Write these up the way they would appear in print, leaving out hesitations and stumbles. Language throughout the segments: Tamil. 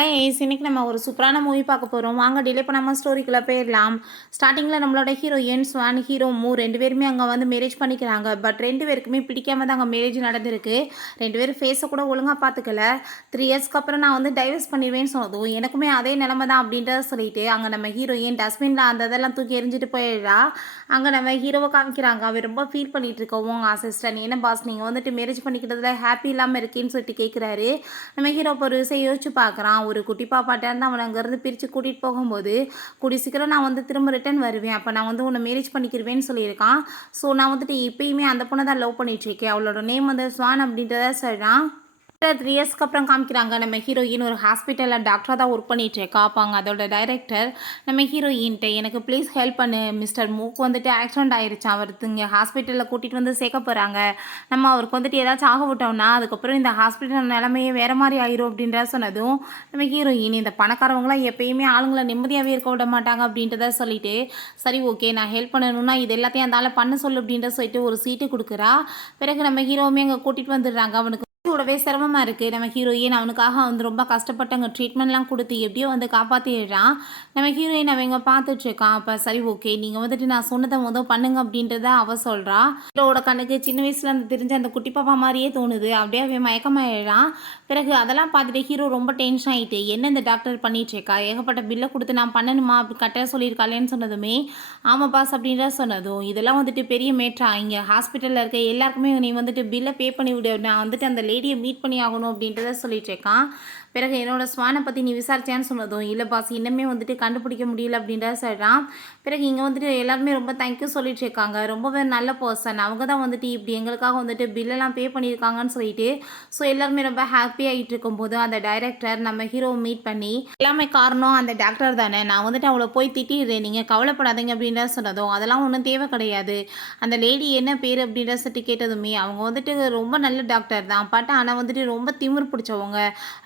இன்னைக்கு நம்ம ஒரு சூப்பரான மூவி பார்க்க போகிறோம். வாங்க டிலே பண்ணாமல் ஸ்டோரிக்குள்ளே போயிடலாம். ஸ்டார்டிங்கில் நம்மளோட ஹீரோயின் ஸ்வான், ஹீரோ மூ 2 பேருமே அங்கே வந்து மேரேஜ் பண்ணிக்கிறாங்க. பட் 2 பேருக்குமே பிடிக்காம தான் அங்கே மேரேஜ் நடந்திருக்கு. 2 பேரும் ஃபேஸை கூட ஒழுங்காக பார்த்துக்கல. 3 இயர்ஸ்க்கு அப்புறம் நான் வந்து டைவர்ஸ் பண்ணிடுவேன்னு சொன்னதும் எனக்குமே அதே நிலமை தான் அப்படின்றத சொல்லிட்டு அங்கே நம்ம ஹீரோயின் டஸ்ட்பினில் அந்த இதெல்லாம் தூக்கி எரிஞ்சிட்டு போயிடுறா. அங்கே நம்ம ஹீரோவை காமிக்கிறாங்க. அவர் ரொம்ப ஃபீல் பண்ணிட்டு இருக்கவும் அசிஸ்டன்ட் என்ன பாஸ் நீங்கள் வந்துட்டு மேரேஜ் பண்ணிக்கிட்டதில் ஹாப்பி இல்லாமல் இருக்கேன்னு சொல்லிட்டு கேட்குறாரு. நம்ம ஹீரோ ஒரு விஷயம் யோசிச்சு பார்க்குறான். ஒரு குட்டி பாப்பாட்ட இருந்து அவனை அங்கேருந்து பிரித்து கூட்டிகிட்டு போகும்போது கூடி சீக்கிரம் நான் வந்து திரும்ப ரிட்டர்ன் வருவேன், அப்போ நான் வந்து உன்னை மேரேஜ் பண்ணிக்கிருவேன்னு சொல்லியிருக்கான். ஸோ நான் வந்துட்டு இப்பயுமே அந்த பொண்ணை தான் லவ் பண்ணிகிட்ருக்கேன், அவளோட நேம் வந்து ஸ்வான் அப்படின்றத சொல்கிறான். 3 இயர்ஸ்க்கு அப்புறம் காமிக்கிறாங்க. நம்ம ஹீரோயின் ஒரு ஹாஸ்பிட்டலில் டாக்டராக தான் ஒர்க் பண்ணிட்டு காப்பாங்க. அதோட டைரக்டர் நம்ம ஹீரோயின்ட்ட எனக்கு ப்ளீஸ் ஹெல்ப் பண்ணு மிஸ்டர் மூக்கு வந்துட்டு ஆக்சிடென்ட் ஆயிடுச்சு, அவருக்கு இங்கே ஹாஸ்பிட்டலில் கூட்டிகிட்டு வந்து சேர்க்க போகிறாங்க, நம்ம அவருக்கு வந்துட்டு ஏதாச்சும் ஆக விட்டோம்னா அதுக்கப்புறம் இந்த ஹாஸ்பிட்டல் நிலைமையே வேறு மாதிரி ஆயிரும் அப்படின்ற சொன்னதும் நம்ம ஹீரோயின் இந்த பணக்காரவங்களாம் எப்பயுமே ஆளுங்களை நிம்மதியாகவே இருக்க விட மாட்டாங்க அப்படின்றத சொல்லிட்டு சரி ஓகே நான் ஹெல்ப் பண்ணணும்னா இது எல்லாத்தையும் அந்த பண்ண சொல்லு அப்படின்ற சொல்லிட்டு ஒரு சீட்டு கொடுக்குறா. பிறகு நம்ம ஹீரோவுமே அங்கே கூட்டிகிட்டு வந்துடுறாங்க. அவனுக்கு கூடவே சிரமமாக இருக்குது. நம்ம ஹீரோயின் அவனுக்காக வந்து ரொம்ப கஷ்டப்பட்டு அங்கே ட்ரீட்மெண்ட்லாம் கொடுத்து எப்படியோ வந்து காப்பாற்றிடுறான். நம்ம ஹீரோயின் அவங்க பார்த்துட்ருக்கான். அப்போ சரி ஓகே நீங்கள் வந்துட்டு நான் சொன்னதை பண்ணுங்க அப்படின்றத அவள் சொல்கிறா. ஹீரோவோட கண்ணுக்கு சின்ன வயசில் அந்த தெரிஞ்ச அந்த குட்டி பாப்பா மாதிரியே தோணுது. அப்படியே அவன் மயக்கமாயிடுறான். பிறகு அதெல்லாம் பார்த்துட்டு ஹீரோ ரொம்ப டென்ஷன் ஆகிட்டு என்ன இந்த டாக்டர் பண்ணிகிட்ருக்கா, ஏகப்பட்ட பில்லை கொடுத்து நான் பண்ணணுமா அப்படி கட்ட சொல்லியிருக்காளேன்னு சொன்னதுமே ஆமாம் பாஸ் அப்படின்ற சொன்னதும் இதெல்லாம் வந்துட்டு பெரிய மேட்ரா, இங்கே ஹாஸ்பிட்டலில் இருக்க எல்லாருக்குமே நீ வந்துட்டு பில்லை பே பண்ணி விடு, நான் வந்துட்டு அந்த லேடியை மீட் பண்ணி ஆகணும் அப்படின்றத சொல்லிட்டு இருக்கான். பிறகு என்னோட ஸ்வானை பற்றி நீ விசாரிச்சான்னு சொன்னதும் இல்லை பாஸ் இன்னுமே வந்துட்டு கண்டுபிடிக்க முடியல அப்படின்றத சொல்கிறான். பிறகு இங்கே வந்துட்டு எல்லாருமே ரொம்ப தேங்க்யூ சொல்லிட்டு இருக்காங்க, ரொம்பவே நல்ல பர்சன், அவங்க தான் வந்துட்டு இப்படி எங்களுக்காக வந்துட்டு பில்லெல்லாம் பே பண்ணியிருக்காங்கன்னு சொல்லிட்டு ஸோ எல்லாருமே ரொம்ப ஹாப்பி ஆகிட்டு இருக்கும்போது அந்த டைரக்டர் நம்ம ஹீரோவை மீட் பண்ணி எல்லாமே காரணம் அந்த டாக்டர் தானே, நான் வந்துட்டு அவளை போய் திட்டிடுறேன் நீங்கள் கவலைப்படாதீங்க அப்படின்ற சொன்னதும் அதெல்லாம் ஒன்றும் தேவை கிடையாது, அந்த லேடி என்ன பேர் அப்படின்ற சொல்லிட்டு கேட்டதுமே அவங்க வந்துட்டு ரொம்ப நல்ல டாக்டர் தான் பட் ஆனால் வந்துட்டு ரொம்ப திமிர் பிடிச்சவங்க,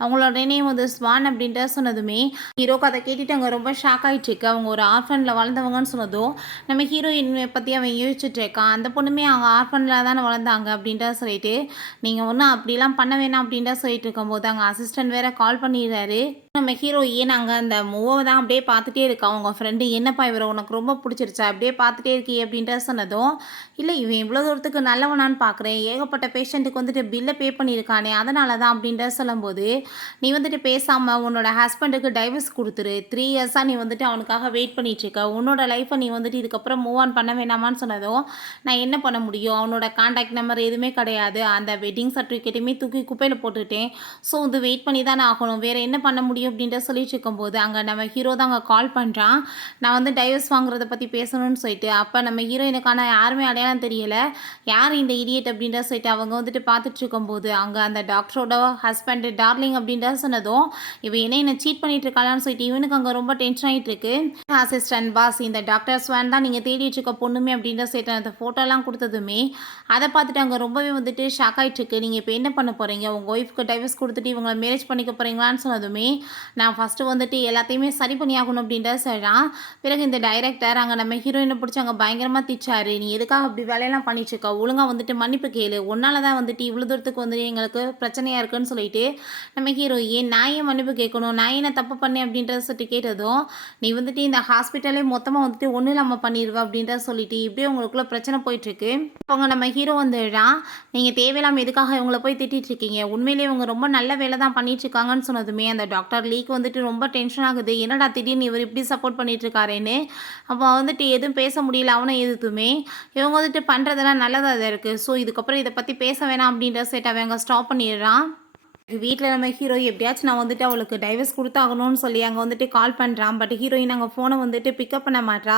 அவங்களோட நேம் வந்து ஸ்வான் அப்படின்ற சொன்னதுமே ஹீரோக்கு அதை கேட்டுட்டு அங்கே ரொம்ப ஷாக் ஆகிட்டு இருக்கு. அவங்க ஒரு ஆர்ஃபனில் வளர்ந்தவங்கன்னு சொன்னதும் நம்ம ஹீரோயின் பற்றி அவன் யோசிச்சுட்டு இருக்கான். அந்த பொண்ணுமே அவங்க ஆர்ஃபனில் தானே வளர்ந்தாங்க அப்படின்ற சொல்லிட்டு நீங்கள் ஒன்றும் அப்படிலாம் பண்ண வேணாம் அப்படின்ற சொல்லிட்டு இருக்கும்போது அங்கே அசிஸ்டன்ட் வேற கால் பண்ணிடுறாரு. நம்ம ஹீரோயின் அங்கே அந்த மூவை தான் அப்படியே பார்த்துட்டே இருக்கா. அவங்க ஃப்ரெண்டு என்னப்பா இவரை உனக்கு ரொம்ப பிடிச்சிருச்சா அப்படியே பார்த்துட்டே இருக்கி அப்படின்ற சொன்னதும் இல்லை இவன் இவ்வளோ தூரத்துக்கு நல்லவனான்னு பார்க்குறேன், ஏகப்பட்ட பேஷண்ட்டுக்கு வந்துட்டு பில்லை பே பண்ணியிருக்கானே அதனால தான் அப்படின்ற சொல்லும்போது நீ வந்துட்டு பேசாமல் உன்னோட ஹஸ்பண்டுக்கு டைவர்ஸ் கொடுத்துரு, 3 இயர்ஸாக நீ வந்துட்டு அவனுக்காக வெயிட் பண்ணிகிட்ருக்க, உன்னோட லைஃப்பை நீ வந்துட்டு இதுக்கப்புறம் மூவ் ஆன் பண்ண வேணாமான்னு சொன்னதும் நான் என்ன பண்ண முடியும், அவனோட கான்டாக்ட் நம்பர் எதுவுமே கிடையாது, அந்த வெட்டிங் சர்டிஃபிகேட்டுமே தூக்கி குப்பையில் போட்டுட்டேன், ஸோ இது வெயிட் பண்ணி தானே ஆகணும், வேறு என்ன பண்ண முடியும் அப்படின்ற சொல்லிட்டு இருக்கும்போது அங்கே நம்ம ஹீரோ தான் அங்கே கால் பண்ணுறான். நான் வந்து டைவர்ஸ் வாங்குறத பற்றி பேசணும்னு சொல்லிட்டு அப்போ நம்ம ஹீரோயினுக்கான யாருமே அடையாளம் தெரியலை, யார் இந்த இடியட் அப்படின்ற சொல்லிட்டு அவங்க வந்துட்டு பார்த்துட்டு இருக்கும்போது அங்கே அந்த டாக்டரோட ஹஸ்பண்ட் டார்லிங் அப்படின்ற சொன்னதும் இவன் என்ன சீட் பண்ணிட்டு இருக்காளான்னு சொல்லிட்டு இவனுக்கு அங்கே ரொம்ப டென்ஷன் ஆகிட்டு இருக்கு. அசிஸ்டன்ட் பாஸ் இந்த டாக்டர் ஸ்வான் தான் நீங்கள் தேடிட்டு இருக்க பொண்ணுமே அப்படின்ற சொல்லிட்டு அந்த ஃபோட்டோலாம் கொடுத்ததுமே அதை பார்த்துட்டு அங்கே ரொம்பவே வந்துட்டு ஷாக் ஆகிட்டு இருக்கு. நீங்கள் இப்போ என்ன பண்ண போகிறீங்க, உங்கள் ஒய்ஃப்க்கு டைவர்ஸ் கொடுத்துட்டு இவங்களை மேரேஜ் பண்ணிக்க போகிறீங்களான்னு சொன்னதுமே நான் ஃபஸ்ட்டு வந்துட்டு எல்லாத்தையுமே சரி பண்ணி ஆகணும் அப்படின்றத சொல்கிறான். பிறகு இந்த டைரக்டர் அங்கே நம்ம ஹீரோயினை பிடிச்சி அங்கே பயங்கரமாக திச்சாரு, நீ எதுக்காக அப்படி வேலையெல்லாம் பண்ணிட்டுருக்க, ஒழுங்காக வந்துட்டு மன்னிப்பு கேளு, ஒன்னால தான் வந்துட்டு இவ்வளோ தூரத்துக்கு வந்துட்டு எங்களுக்கு பிரச்சனையாக இருக்குன்னு சொல்லிட்டு நம்ம ஹீரோயின் நான் ஏன் மன்னிப்பு கேட்கணும், நான் என்ன தப்பு பண்ணேன் அப்படின்றத சொல்லிட்டு கேட்டதும் நீ வந்துட்டு இந்த ஹாஸ்பிட்டலே மொத்தமாக வந்துட்டு ஒன்றும் இல்லாமல் பண்ணிடுவேன் அப்படின்றத சொல்லிட்டு இப்படியே உங்களுக்குள்ள பிரச்சனை போயிட்டுருக்கு. அவங்க நம்ம ஹீரோ வந்துடுறான், நீங்கள் தேவையில்லாமல் எதுக்காக இவங்கள போய் திட்டிகிட்டு இருக்கீங்க, உண்மையிலேயே இவங்க ரொம்ப நல்ல வேலை தான் பண்ணிட்டு இருக்காங்கன்னு சொன்னதுமே அந்த டாக்டர் லீக் வந்துட்டு ரொம்ப டென்ஷன் ஆகுது, என்னடா திடீர்னு இவர் இப்படி சப்போர்ட் பண்ணிட்டு இருக்காருன்னு. அப்போ வந்துட்டு எதுவும் பேச முடியல அவனை எதுவுமே, இவங்க வந்துட்டு பண்ணுறதெல்லாம் நல்லதாக தான் இருக்குது, ஸோ இதுக்கப்புறம் இதை பற்றி பேச வேணாம் அப்படின்ற செட் அவங்க ஸ்டாப் பண்ணிடுறான். வீட்டில் நம்ம ஹீரோ எப்படியாச்சும் நான் வந்துட்டு அவளுக்கு டைவர்ஸ் கொடுத்தாகணும்னு சொல்லி அங்கே வந்துட்டு கால் பண்ணுறான். பட் ஹீரோயின் அங்கே ஃபோனை வந்துட்டு பிக்கப் பண்ண மாட்டா.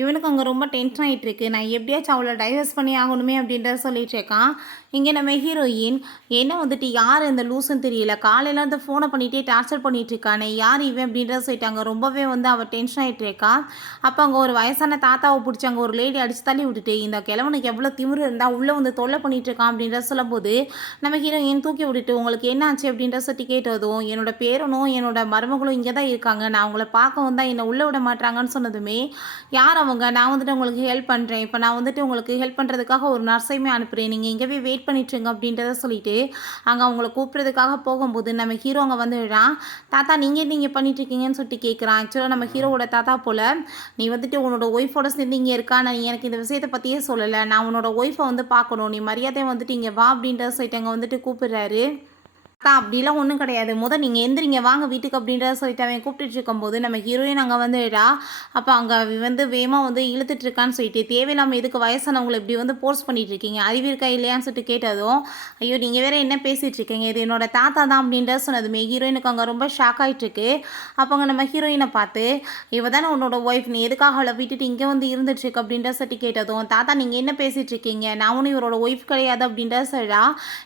இவனுக்கு அங்கே ரொம்ப டென்ஷன் ஆகிட்டு இருக்கு, நான் எப்படியாச்சும் அவளை டைவர்ஸ் பண்ணி ஆகணுமே அப்படின்றத சொல்லிட்டு இருக்கான். இங்கே நம்ம ஹீரோயின் என்ன வந்துட்டு யார் இந்த லூஸ்ன்னு தெரியல, காலையில் இருந்து ஃபோனை பண்ணிகிட்டே டார்ச்சர் பண்ணிகிட்டு இருக்கானே யார் இவன் அப்படின்றத சொல்லிட்டாங்க. ரொம்பவே வந்து அவள் டென்ஷன் ஆகிட்டு இருக்கா. அப்போ அங்கே ஒரு வயசான தாத்தாவை பிடிச்சி அங்கே ஒரு லேடி அடிச்சு தள்ளி விட்டுட்டு இந்த கிழவனுக்கு எவ்வளோ திமிரு இருந்தால் உள்ளே வந்து தொல்லை பண்ணிகிட்டு இருக்கான் அப்படின்றத சொல்லும்போது நம்ம ஹீரோயின் தூக்கி விட்டுட்டு உங்களுக்கு என்ன என்னாச்சு அப்படின்ற சொல்லி கேட்டதும், என்னோட பேரனும், என்னோட மருமகளும் இங்க தான் இருக்காங்க. நான் அவங்கள பார்க்க வந்தா என்ன உள்ள விட மாட்றாங்கன்னு சொன்னதுமே, யார் அவங்க? நான் வந்துட்டு உங்களுக்கு ஹெல்ப் பண்றேன். இப்ப நான் வந்துட்டு உங்களுக்கு ஹெல்ப் பண்றதுக்காக ஒரு நர்ஸையுமே அனுப்புறேன். நீங்க இங்கவே வெயிட் பண்ணிட்டுருங்க அப்படின்றத சொல்லிட்டு, அங்க அவங்கள கூப்பிடுறதுக்காக போகும்போது, நம்ம ஹீரோ அங்க வந்து விழான். தாத்தா நீங்க என்ன இங்க பண்ணிட்டுருக்கீங்கன்னு சொல்லிட்டு கேட்குறான். ஆக்சுவலா நம்ம ஹீரோவோட தாத்தா போல. நீ வந்துட்டு உன்னோட ஒய்ஃபோட சேர்ந்து இங்க இருக்கா. நான் நீ எனக்கு இந்த விஷயத்த பத்தியே சொல்லல. நான் உன்னோட ஒய்ஃப வந்து பார்க்கணும். நீ மரியாதையா வந்துட்டு இங்க வா அப்படின்றத சொல்லிட்டு அங்க வந்துட்டு கூப்பிடுறாரு. அப்படிலாம் ஒன்றும் கிடையாது. நீங்க எந்திரிங்க வாங்க வீட்டுக்கு அப்படின்றத சொல்லிட்டு அவன் கூப்பிட்டுட்டு இருக்கும்போது, நம்ம ஹீரோயின் அங்க வந்துடா. அப்ப அங்க அவ வந்து வேகமா வந்து இழுத்துட்டு இருக்கான்னு சொல்லிட்டு, தேவையில்லாம எதுக்கு வயசானவங்கள இப்படி வந்து ஃபோர்ஸ் பண்ணிட்டு இருக்கீங்க? அறிவு இருக்கா இல்லையான்னு சொல்லிட்டு கேட்டதும், ஐயோ! நீங்க வேற என்ன பேசிட்டு இருக்கீங்க? இது என்னோட தாத்தா தான் அப்படின்றத சொன்னதுமே, ஹீரோயினுக்கு அங்க ரொம்ப ஷாக் ஆயிட்டு இருக்கு. அப்ப நம்ம ஹீரோயின பார்த்து, இவ தானே உன்னோட ஒய்ஃப். நீ எதுக்காக அவள விட்டுட்டு இங்க வந்து இருந்துட்டு இருக்க? அப்படின்றத சொல்லிட்டு கேட்டதும், தாத்தா நீங்க என்ன பேசிட்டு இருக்கீங்க? நான் ஒண்ணும் இவரோட ஒய்ஃப் கிடையாது அப்படின்றத சொல்றா.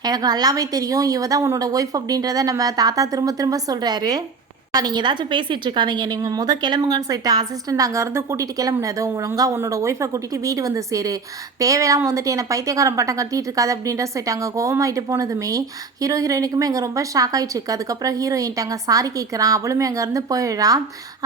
எனக்கு நல்லாவே தெரியும். இவ தான் உன்னோட ஒய்ஃப் அப்படின்றத நம்ம தாத்தா திரும்ப திரும்ப சொல்றாரு. நீங்க ஏதாச்சும் பேசிட்டு இருக்காதீங்க. நீங்க கிளம்புங்கன்னு சொல்லிட்டு அசிஸ்டன்ட் அங்கேருந்து கூட்டிட்டு கிளம்புனதும், ஒழுங்கா உன்னோட ஒய்ஃபை கூட்டிட்டு வீடு வந்து சேரு. தேவையில்லாம வந்துட்டு என்ன பைத்தியக்காரன் பட்டம் கட்டிட்டு இருக்காது அப்படின்ற சொல்லிட்டு அங்கே கோவமாயிட்டு போனதுமே, ஹீரோயினுக்குமே அங்கே ரொம்ப ஷாக் ஆயிட்டு இருக்கு. அதுக்கப்புறம் ஹீரோயின்ட்ட அங்கே சாரி கேட்குறான். அவளுமே அங்கேருந்து போயிடுறா.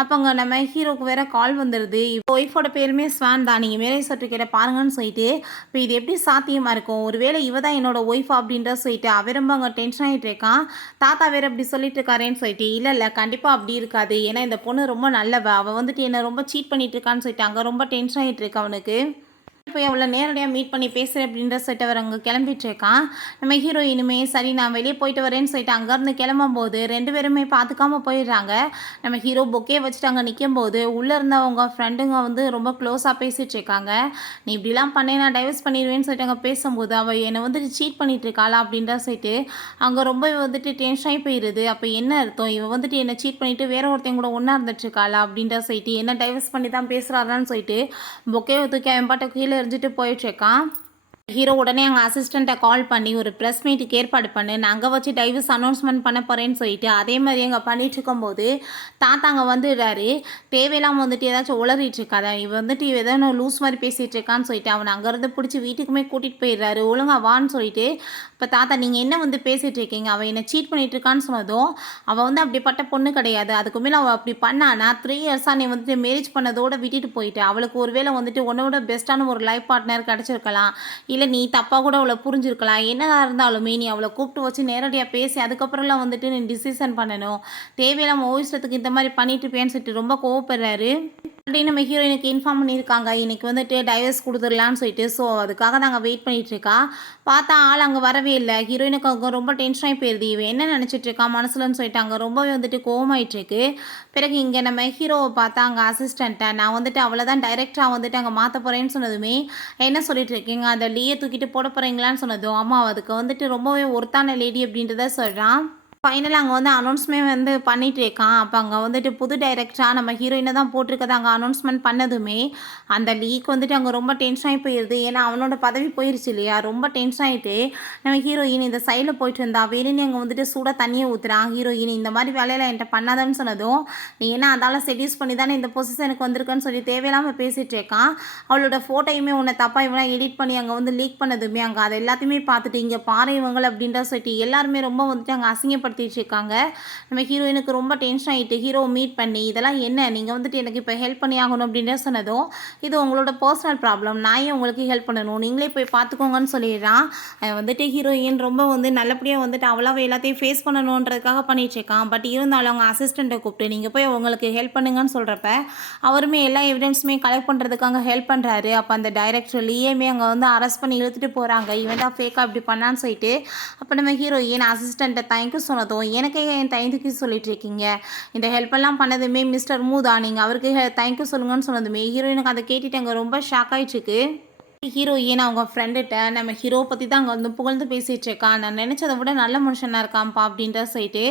அப்போ அங்கே நம்ம ஹீரோக்கு வேற கால் வந்துடுது. இப்போ ஒய்ஃபோட பேருமே ஸ்வான் தான். நீங்கள் மேரேஜ் சர்டிஃபிகேட்டை பாருங்கன்னு சொல்லிட்டு, இப்போ இது எப்படி சாத்தியமா இருக்கும்? ஒருவேளை இவ தான் என்னோட ஒய்ஃப் அப்படின்ற சொல்லிட்டு அவன் ரொம்ப அங்கே டென்ஷன் ஆகிட்டு இருக்கான். தாத்தா வேற இப்படி சொல்லிட்டு இருக்காரேன்னு சொல்லிட்டு, இல்லை இல்லை கண்டிப்பா அப்படி இருக்காது. ஏன்னா இந்த பொண்ணு ரொம்ப நல்லவ. அவ வந்துட்டு என்ன ரொம்ப சீட் பண்ணிட்டு இருக்கான்னு சொல்லிட்டு அங்க ரொம்ப டென்ஷன் ஆயிட்டு இருக்கு அவனுக்கு. போய் அவளை நேரடியாக மீட் பண்ணி பேசுகிறேன் அப்படின்ற சொல்லிட்டு அவர் அங்கே கிளம்பிட்டு இருக்கான். நம்ம ஹீரோயினுமே சரி நான் வெளியே போயிட்டு வரேன்னு சொல்லிட்டு அங்கேருந்து கிளம்பும்போது 2 பேருமே பார்த்துக்காம போயிடுறாங்க. நம்ம ஹீரோ பொக்கே வச்சுட்டு அங்கே நிற்கும்போது உள்ளே இருந்தவங்க ஃப்ரெண்டுங்க வந்து ரொம்ப க்ளோஸாக பேசிகிட்டு இருக்காங்க. நீ இப்படிலாம் பண்ணே நான் டைவர்ஸ் பண்ணிடுவேன்னு சொல்லிட்டு அங்கே பேசும்போது அவள் என்னை வந்துட்டு சீட் பண்ணிட்டு இருக்காளா அப்படின்ற சொல்லிட்டு அங்கே ரொம்ப வந்துட்டு டென்ஷன் ஆகி போயிடுது. அப்போ என்ன அர்த்தம்? இவன் வந்துட்டு என்னை சீட் பண்ணிட்டு வேற ஒருத்தன் கூட ஒன்றா இருந்துட்டு இருக்காளா அப்படின்ற சொல்லிட்டு என்ன டைவர்ஸ் பண்ணி தான் பேசுகிறாரான்னு சொல்லிட்டு பொக்கேவை தூக்கி அவன் பாட்ட கீழே எறிஞ்சிட்டு போயிட்டுருக்கான். ஹீரோ உடனே அங்கே அசிஸ்டண்ட்டை கால் பண்ணி ஒரு ப்ரெஸ் மீட்டுக்கு ஏற்பாடு பண்ணு, நான் அங்கே வச்சு டைவர்ஸ் அனௌன்ஸ்மெண்ட் பண்ண போகிறேன்னு சொல்லிட்டு அதே மாதிரி அங்கே பண்ணிட்டு இருக்கும்போது தாத்தா அங்கே வந்துடுறாரு. தேவையில்லாமல் வந்துட்டு ஏதாச்சும் உளறிட்டு இருக்காத, இவ வந்துட்டு இவ ஏதோ லூஸ் மாதிரி பேசிகிட்டு இருக்கான்னு சொல்லிட்டு அவனை அங்கேருந்து பிடிச்சி வீட்டுக்குமே கூட்டிகிட்டு போயிடுறாரு. ஒழுங்கா வான்னு சொல்லிட்டு. இப்போ தாத்தா நீங்கள் என்ன வந்து பேசிகிட்டு இருக்கீங்க? அவள் என்னை சீட் பண்ணிட்டு இருக்கான்னு சொன்னதும், அவள் வந்து அப்படிப்பட்ட பொண்ணு கிடையாது. அதுக்கு மேலே அவள் அப்படி பண்ணானா 3 இயர்ஸாக நீ வந்துட்டு மேரேஜ் பண்ணதோடு விட்டுட்டு போயிட்டு அவளுக்கு ஒருவேளை வந்துட்டு உன்னோட பெஸ்ட்டான ஒரு லைஃப் பார்ட்னர் கிடச்சிருக்கலாம். இல்லை நீ தப்பாக கூட அவளை புரிஞ்சிருக்கலாம். என்னதான் இருந்தாலுமே நீ அவளை கூப்பிட்டு வச்சு நேரடியாக பேசி அதுக்கப்புறம்லாம் வந்துட்டு நீ டிசிஷன் பண்ணணும். தேவையில்லாம இஷ்டத்துக்கு இந்த மாதிரி பண்ணிட்டு இருப்பேன்னு சொல்லிட்டு ரொம்ப கோவப்படுறாரு. அப்படின்னு நம்ம ஹீரோயினுக்கு இன்ஃபார்ம் பண்ணியிருக்காங்க. இன்னைக்கு வந்துட்டு டைவர்ஸ் கொடுத்துடலான்னு சொல்லிட்டு. ஸோ அதுக்காக நாங்கள் வெயிட் பண்ணிட்டு இருக்கா. பார்த்தா ஆள் அங்கே வரவே இல்லை. ஹீரோயினுக்கு அங்கே ரொம்ப டென்ஷன் ஆகி போயிருது. இவன் என்ன நினச்சிட்டு இருக்கா மனசுலன்னு சொல்லிட்டு அங்கே ரொம்பவே வந்துட்டு கோவமாயிட்டு இருக்கு. பிறகு இங்கே நம்ம ஹீரோவை பார்த்தா அங்கே அசிஸ்டண்ட்டை நான் வந்துட்டு அவளை தான் டைரெக்டாக வந்துட்டு அங்கே மாற்ற போகிறேன்னு சொன்னதுமே என்ன சொல்லிட்டு இருக்கீங்க? அந்த லீயை தூக்கிட்டு போட போகிறீங்களான்னு சொன்னதும் ஆமாம் அதுக்கு வந்துட்டு ரொம்பவே ஒருத்தான லேடி அப்படின்றத சொல்கிறான். ஃபைனலாக அங்கே வந்து அனௌன்ஸ்மே வந்து பண்ணிட்டு இருக்கான். அப்போ அங்கே வந்துட்டு புது டைரக்டராக நம்ம ஹீரோயினை தான் போட்டிருக்கதை அங்கே அனௌன்ஸ்மெண்ட் பண்ணதுமே அந்த லீக் வந்துட்டு அங்கே ரொம்ப டென்ஷன் ஆகி போயிடுது. ஏன்னா அவனோட பதவி போயிடுச்சு இல்லையா. ரொம்ப டென்ஷன் ஆகிட்டு நம்ம ஹீரோயின் இந்த சைடில் போயிட்டு இருந்தா வேணுன்னு அங்கே வந்துட்டு சூடாக தண்ணியை ஊற்றுறான். ஹீரோயின் இந்த மாதிரி வேலையில் என்கிட்ட பண்ணாதன்னு சொன்னதும் நீ என்ன அதால் செடியூஸ் பண்ணி தானே இந்த பொசிஷனுக்கு வந்திருக்குன்னு சொல்லி தேவையில்லாமல் பேசிகிட்டு இருக்கான். அவளோட ஃபோட்டோயுமே உன்னை தப்பாக இவனா எடிட் பண்ணி அங்கே வந்து லீக் பண்ணதுமே அங்கே அதை எல்லாத்தையுமே பார்த்துட்டு இங்கே பாரு இவங்களை அப்படின்ற சொல்லிட்டு எல்லாருமே ரொம்ப வந்துட்டு அங்கே அசிங்கப்படுத்திட்டு இருக்காங்க. நம்ம ஹீரோயினுக்கு ரொம்ப டென்ஷன் ஆகிட்டு ஹீரோ மீட் பண்ணி இதெல்லாம் என்ன நீங்கள் வந்துட்டு எனக்கு இப்போ ஹெல்ப் பண்ணி ஆகணும் அப்படின்னு சொன்னதும் இது உங்களோட பர்சனல் ப்ராப்ளம், நான் ஏன் உங்களுக்கு ஹெல்ப் பண்ணணும், நீங்களே போய் பார்த்துக்கோங்கன்னு சொல்லிடுறான். வந்துட்டு ஹீரோயின் ரொம்ப வந்து நல்லபடியாக வந்துட்டு அவளாவே எல்லாத்தையும் ஃபேஸ் பண்ணணுன்றதுக்காக பண்ணிட்டு இருக்கான். பட் இருந்தாலும் அவங்க அசிஸ்டண்ட்டை கூப்பிட்டு நீங்கள் போய் உங்களுக்கு ஹெல்ப் பண்ணுங்கன்னு சொல்கிறப்ப அவருமே எல்லா எவிடன்ஸுமே கலெக்ட் பண்ணுறதுக்காக ஹெல்ப் பண்ணுறாரு. அப்போ அந்த டைரக்டர் லீயுமே அங்கே வந்து அரெஸ்ட் பண்ணி இழுத்துட்டு போகிறாங்க. இவன் தான் ஃபேக்காக இப்படி பண்ணான்னு சொல்லிட்டு. அப்போ நம்ம ஹீரோயின் அசிஸ்டண்ட்டை தேங்க்யூ சொன்னதும் எனக்கே என் தேங்க்யூ சொல்லிட்டு இருக்கீங்க, இந்த ஹெல்ப்பெல்லாம் பண்ணதுமே மிஸ்டர் மூதா நீங்கள் அவருக்கு தேங்க்யூ சொல்லுங்கன்னு சொன்னதுமே ஹீரோயினுக்கு அதை கேட்டுட்டு அங்கே ரொம்ப ஷாக் ஆகிட்டுருக்கு. ஹீரோயின் அவங்க ஃப்ரெண்டுகிட்ட நம்ம ஹீரோ பற்றி தான் அங்கே வந்து புகழ்ந்து பேசிகிட்டு இருக்கான். நான் நினச்சதை விட நல்ல மனுஷனாக இருக்கான்ப்பா அப்படின்ற சொல்லிட்டு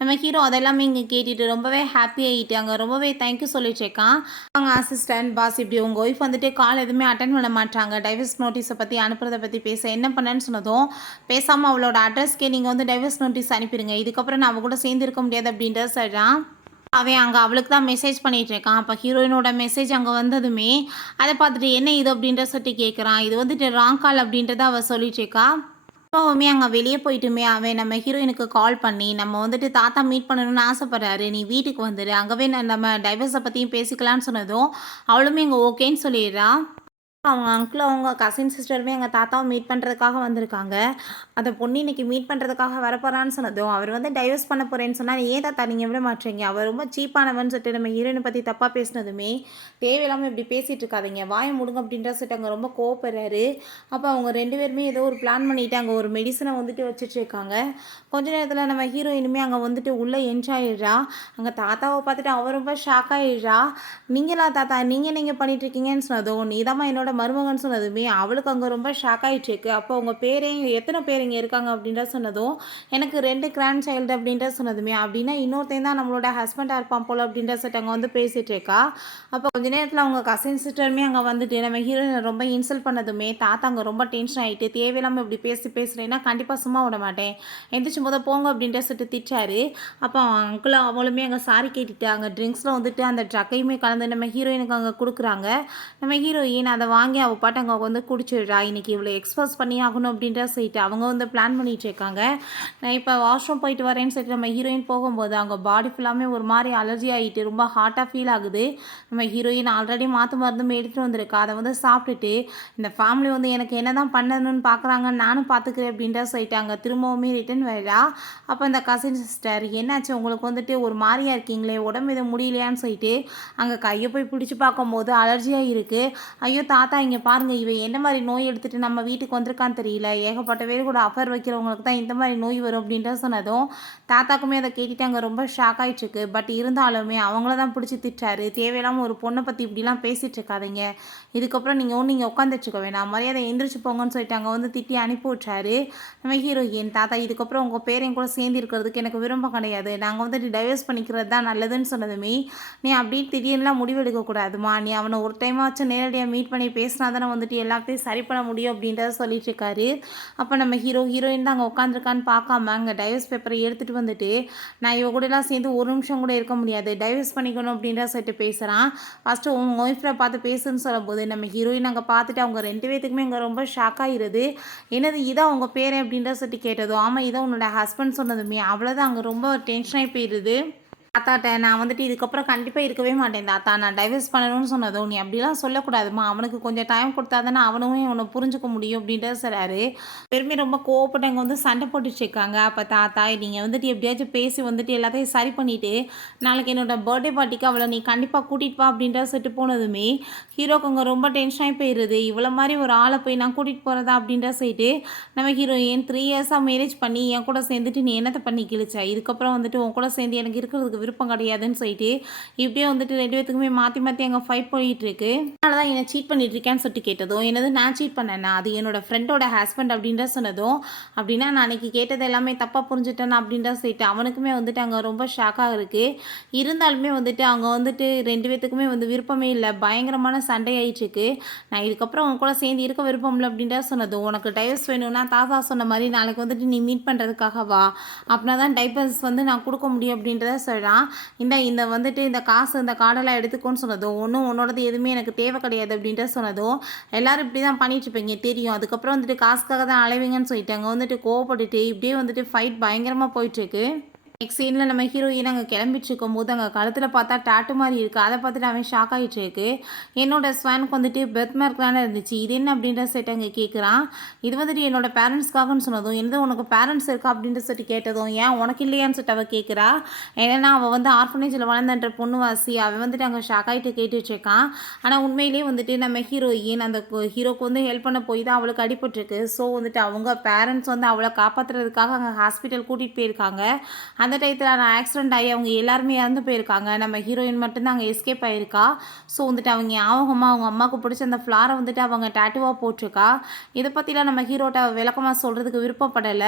நம்ம ஹீரோ அதெல்லாமே இங்கே கேட்டுட்டு ரொம்பவே ஹாப்பி ஆகிட்டு அங்கே ரொம்பவே தேங்க்யூ சொல்லிட்டு இருக்கான். அவங்க அசிஸ்டன்ட் பாஸ் இப்படி உங்கள் ஒய்ஃப் வந்துட்டு கால் எதுவுமே அட்டன் பண்ண மாட்டாங்க, டைவர்ஸ் நோட்டீஸை பற்றி அனுப்புறதை பற்றி பேச என்ன பண்ணேன்னு சொன்னதும் பேசாமல் அவளோட அட்ரஸ்க்கே நீங்கள் வந்து டைவர்ஸ் நோட்டீஸ் அனுப்பிடுங்க, இதுக்கப்புறம் நான் அவ கூட சேர்ந்து இருக்க முடியாது அப்படின்றத சொல்கிறான். அவன் அங்கே அவளுக்கு தான் மெசேஜ் பண்ணிகிட்டு இருக்கான். அப்போ ஹீரோயினோட மெசேஜ் அங்கே வந்ததுமே அதை பார்த்துட்டு என்ன இது அப்படின்ற சொல்லிட்டு கேட்குறான். இது வந்துட்டு ராங் கால் அப்படின்றத அவள் சொல்லிட்டு இருக்கா. அப்பவுமே அங்க வெளிய போயிட்டுமே அவன் நம்ம ஹீரோயினுக்கு கால் பண்ணி, "நம்ம வந்துட்டு தாத்தா மீட் பண்ணணும்னு ஆசைப்படுறாரு. நீ வீட்டுக்கு வந்துரு. அங்கவே நம்ம டைவர்ஸ பத்தியும் பேசிக்கலாம்னு" சொன்னதும், அவளுமே அங்க ஓகேன்னு சொல்லிடுறா. அவங்க அங்கிளும், அவங்க கசின் சிஸ்டருமே எங்க தாத்தாவ மீட் பண்றதுக்காக வந்திருக்காங்க. அந்த பொண்ணு இன்னைக்கு மீட் பண்றதுக்காக வரப்போறான்னு சொன்னதும், அவர் வந்து டைவர்ஸ் பண்ண போறேன்னு சொன்னா, "ஏன் தாத்தா நீங்க விட மாட்றீங்க? அவ ரொம்ப சீப்பானவன்னு" சொல்லிட்டு நம்ம ஹீரோயின பத்தி தப்பா பேசினதுமே, "தேவையில்லாம இப்படி பேசிட்டு இருக்காதீங்க. வாய மூடுங்க" அப்படின்ற சொல்லிட்டு அங்க ரொம்ப கோவப்படுறாரு. அப்ப அவங்க 2 பேருமே ஏதோ ஒரு பிளான் பண்ணிட்டு அங்க ஒரு மெடிசன வந்துட்டு வச்சுட்டு இருக்காங்க. கொஞ்ச நேரத்துல நம்ம ஹீரோயினுமே அங்க வந்துட்டு உள்ள என்ட்ரி ஆயிடுறா. அங்க தாத்தாவ பார்த்துட்டு அவ ரொம்ப ஷாக் ஆயிடுறா. "நீங்களா தாத்தா? நீங்க என்னங்க பண்ணிட்டு இருக்கீங்கன்னு" சொன்னதும், "நீதாம்மா என்னோட மருமகன்னு" சொன்னதுமே, அவளுக்கு அங்க ரொம்ப ஷாக் ஆயிட்டிருக்கு. "அப்போ உங்க பேரே எத்தன பேர் இங்க இருக்காங்க?" அப்படின்ட்டு சொன்னதும், "எனக்கு 2 கிராண்ட் சைல்டு" அப்படின்ட்டு சொன்னதுமே, "அப்படின்னா இன்னொருத்தன் தான் நம்மளோட ஹஸ்பண்டா இருப்பான் போல" அப்படின்ற சொல்லிட்டு அங்க வந்து பேசிட்டு இருக்கா. அப்போ கொஞ்ச நேரத்துல அவங்க கசின் சிஸ்டருமே அங்க வந்துட்டு நம்ம ஹீரோயின ரொம்ப இன்சல்ட் பண்ணதுமே, தாத்தா அங்க ரொம்ப டென்ஷன் ஆயிட்டு, "தேவையில்லாம இப்படி பேசுறேன்னா கண்டிப்பா சும்மா விட மாட்டேன். எந்திரிச்சு மொத போங்க" அப்படின்ட்டு சொல்லிட்டு திட்டுறாரு. அப்போ அவன் அங்கிளும் அவளுமே அங்க சாரி கேட்டுட்டு, அங்க ட்ரிங்க்ஸ்ல வந்துட்டு அந்த ட்ரக்கையுமே கலந்து நம்ம ஹீரோயினுக்கு அங்க குடுக்குறாங்க. நம்ம ஹீரோயின் அத வாங்கி அவ பாட்டு அங்க வந்து குடிச்சிடுறா. இன்னைக்கு இவள எக்ஸ்போஸ் பண்ணி ஆகணும் அப்படின்ற சொல்லிட்டு அவங்க வந்து பிளான் பண்ணிட்டு இருக்காங்க. நான் இப்ப வாஷ்ரூம் போயிட்டு வரேன்னு சொல்லிட்டு நம்ம ஹீரோயின் போகும்போது, அவங்க பாடி ஃபுல்லாமே ஒரு மாரி அலர்ஜி ஆயிட்டு ரொம்ப ஹாட்டா ஃபீல் ஆகுது. நம்ம ஹீரோயின் ஆல்ரெடி மாத்து மருந்தும் எடுத்துட்டு வந்திருக்கா. அத வந்து சாப்பிட்டுட்டு, இந்த ஃபேமிலி வந்து எனக்கு என்னதான் பண்ணணும்னு பார்க்குறாங்கன்னு நானும் பார்த்துக்கிறேன் அப்படின்ட்டு சொல்லிட்டாங்க. திரும்பவுமே ரிட்டர்ன் வரா. அப்ப இந்த கசின் சிஸ்டர், "என்னாச்சு உங்களுக்கு வந்துட்டு ஒரு மாரியா இருக்கீங்களே, உடம்பு எதுவும் முடியலையான்னு" சொல்லிட்டு அங்க கைய போய் பிடிச்சு பார்க்கும்போது அலர்ஜியா இருக்கு. "ஐயோ தாத்தா இங்க பாருங்க, இவன் என்ன மாரி நோய் எடுத்துட்டு நம்ம வீட்டுக்கு வந்திருக்கான்னு தெரியல. ஏகப்பட்ட பேர் கூட அஃபேர் வைக்கிறவங்களுக்கு தான் இந்த மாரி நோய் வரும்" அப்படின்ட்டு சொன்னதும், தாத்தாக்குமே அத கேட்டுட்டு அங்க ரொம்ப ஷாக் ஆயிட்டுருக்கு. பட் இருந்தாலுமே அவங்கள தான் பிடிச்சு திட்டுறாரு. "தேவையில்லாம ஒரு பொண்ண பத்தி இப்படிலாம் பேசிட்டு இருக்காதீங்க. இதுக்கப்புறம் நீங்க உட்காந்துட்டுருக்க வேணாம். மரியாதை எந்திரிச்சு போங்கன்னு" சொல்லிட்டு அங்க வந்து திட்டி அனுப்பி விட்டுறாரு. நம்ம ஹீரோயின், "தாத்தா இதுக்கப்புறம் உங்க பேரன் கூட சேர்ந்து இருக்கிறதுக்கு எனக்கு விருப்பம் கிடையாது. நாங்க வந்துட்டு டைவர்ஸ் பண்ணிக்கிறது தான் நல்லதுன்னு" சொன்னதுமே, "நீ அப்படி திடீர்னுலாம் முடிவு எடுக்கக்கூடாதும்மா. நீ அவன ஒரு டைமாச்சும் நேரடியா மீட் பண்ணி பேசினா தானே வந்துட்டு எல்லாத்தையும் சரி பண்ண முடியும்" அப்படின்றத சொல்லிட்டு இருக்காரு. அப்ப நம்ம ஹீரோயின் தான் அங்க உட்காந்துருக்கான்னு பார்க்காம அங்க டைவர்ஸ் பேப்பர எடுத்துட்டு வந்துட்டு, "நான் இவ கூடலாம் சேர்ந்து ஒரு நிமிஷம் கூட இருக்க முடியாது. டைவர்ஸ் பண்ணிக்கணும்" அப்படின்ற சொல்லிட்டு பேசுறான். "ஃபர்ஸ்ட்டு உன் ஒய்ஃப்ல பார்த்து பேசுன்னு" சொல்லும்போது, நம்ம ஹீரோயின் அங்க பார்த்துட்டு அவங்க 2 பேத்துக்குமே அங்க ரொம்ப ஷாக் ஆயிருது. "என்னது இதான் உங்க பேரன்?" அப்படின்ற சொல்லிட்டு கேட்டதும், "ஆமா இதான் உன்னோட ஹஸ்பண்ட்" சொன்னதுமே, அவ்வளோதான் அங்க ரொம்ப டென்ஷன் ஆயி போயிருது. தாத்தாட்ட, "நான் வந்துட்டு இதுக்கப்புறம் கண்டிப்பா இருக்கவே மாட்டேன் தாத்தா. நான் டைவர்ஸ் பண்ணணும்னு" சொன்னதும், "நீ அப்படிலாம் சொல்லக்கூடாதும்மா. அவனுக்கு கொஞ்சம் டைம் குடுத்தா தானே அவனுமே உன்ன புரிஞ்சுக்க முடியும்" அப்படின்ட்டு சொல்றாரு. பெருமை ரொம்ப கோவப்பட்டு அங்க வந்து சண்டை போட்டுட்டு இருக்காங்க. அப்ப தாத்தா, "நீங்க வந்துட்டு எப்படியாச்சும் பேசி வந்துட்டு எல்லாத்தையும் சரி பண்ணிட்டு, நாளைக்கு என்னோட பர்த்டே பார்ட்டிக்கு அவள நீ கண்டிப்பா கூட்டிட்டு வா" அப்படின்ட்டு சொல்லிட்டு போனதுமே, ஹீரோக்கு அங்க ரொம்ப டென்ஷன் ஆயி போயிருது. இவள மாரி ஒரு ஆள போய் நான் கூட்டிட்டு போறதா அப்படின்ட்டு சொல்லிட்டு, நம்ம ஹீரோயின், "3 இயர்ஸா மேரேஜ் பண்ணி என் கூட சேர்ந்துட்டு நீ என்னத்த பண்ணி கிழிச்ச? இதுக்கப்புறம் வந்துட்டு உன் கூட சேர்ந்து எனக்கு இருக்கிறதுக்கு விருப்பம் கிடையாதுன்னு" சொல்லிட்டு, இப்படியே வந்துட்டு 2 பேத்துக்குமே மாத்தி மாத்தி அங்க ஃபைட் போயிட்டுருக்கு. "அதனால தான் என்ன சீட் பண்ணிட்டு இருக்கியான்னு" சொல்லிட்டு கேட்டதும், "என்னது நான் சீட் பண்ணேனா? அது என்னோட ஃப்ரெண்டோட ஹஸ்பண்ட்" அப்படின்ற சொன்னதும், "அப்படின்னா நான் அன்னைக்கு கேட்டது எல்லாமே தப்பா புரிஞ்சுட்டேனா?" அப்படின்ற சொல்லிட்டு அவனுக்குமே வந்துட்டு அங்க ரொம்ப ஷாக்கா இருக்கு. இருந்தாலுமே வந்துட்டு அங்க வந்துட்டு 2 பேத்துக்குமே வந்து விருப்பமே இல்ல. பயங்கரமான சண்டை ஆயிட்டுருக்கு. "நான் இதுக்கப்புறம் உன் கூட சேர்ந்து இருக்க விருப்பம் இல்ல" அப்படின்ட்டு சொன்னதும், "உனக்கு டைவர்ஸ் வேணும்னா தாத்தா சொன்ன மாரி நாளைக்கு வந்துட்டு நீ மீட் பண்றதுக்காக வா. அப்பனா தான் டைவர்ஸ் வந்து நான் குடுக்க முடியும்" அப்படின்றத சொல்றான். இந்த வந்துட்டு இந்த காசு இந்த கார்டெல்லாம் எடுத்துக்கோன்னு" சொன்னதும், "ஒண்ணும் உன்னோடது எதுவுமே எனக்கு தேவை கிடையாது" அப்படின்ட்டு சொன்னதும், "எல்லாரும் இப்படி தான் பண்ணிட்டு இருப்பீங்க தெரியும். அதுக்கப்புறம் வந்துட்டு காசுக்காக தான் அலைவீங்கன்னு" சொல்லிட்டு அங்க வந்துட்டு கோவப்பட்டுட்டு இப்படியே வந்துட்டு ஃபைட் பயங்கரமா போயிட்டுருக்கு. நெக்ஸ்ட் சீன்ல நம்ம ஹீரோயின் அங்க கிளம்பிட்டு இருக்கும்போது, அங்க கழுத்துல பார்த்தா டாட்டூ மாரி இருக்கு. அத பார்த்துட்டு அவன் ஷாக் ஆயிட்டிருக்கு. "என்னோட ஸ்வானுக்கு வந்துட்டு பெர்த் மார்க் தானே இருந்துச்சு. இது என்ன?" அப்படின்ற சொல்லிட்டு அங்க கேட்குறான். "இது வந்துட்டு என்னோட பேரண்ட்ஸ்க்காகன்னு" சொன்னதும், "என்னது உனக்கு பேரண்ட்ஸ் இருக்கா?" அப்படின்ட்டு சொல்லிட்டு கேட்டதும், "ஏன் உனக்கு இல்லையான்னு?" சொல்லிட்டு அவ கேட்குறா. ஏன்னா அவ வந்து ஆர்ஃபனேஜ்ல வளர்ந்தன்ற பொண்ணுவாசி. அவன் வந்துட்டு அங்க ஷாக் ஆயிட்டு கேட்டுட்டு இருக்கான். ஆனா உண்மையிலேயே வந்துட்டு நம்ம ஹீரோயின் அந்த ஹீரோக்கு வந்து ஹெல்ப் பண்ண போய் தான் அவளுக்கு அடிபட்டுருக்கு. ஸோ வந்துட்டு அவங்க பேரண்ட்ஸ் வந்து அவள காப்பாத்துறதுக்காக அங்க ஹாஸ்பிட்டல் கூட்டிட்டு போயிருக்காங்க. அந்த டயத்துல ஆக்சிடென்ட் ஆகி அவங்க எல்லாருமே இறந்து போயிருக்காங்க. நம்ம ஹீரோயின் மட்டும் தான் அங்க எஸ்கேப் ஆயிருக்கா. ஸோ வந்துட்டு அவங்க ஞாபகமா அவங்க அம்மாவுக்கு பிடிச்ச அந்த ஃப்ளார வந்துட்டு அவங்க டாட்டூவா போட்டிருக்கா. இத பத்திலாம் நம்ம ஹீரோட்ட விளக்கமா சொல்றதுக்கு விருப்பப்படல.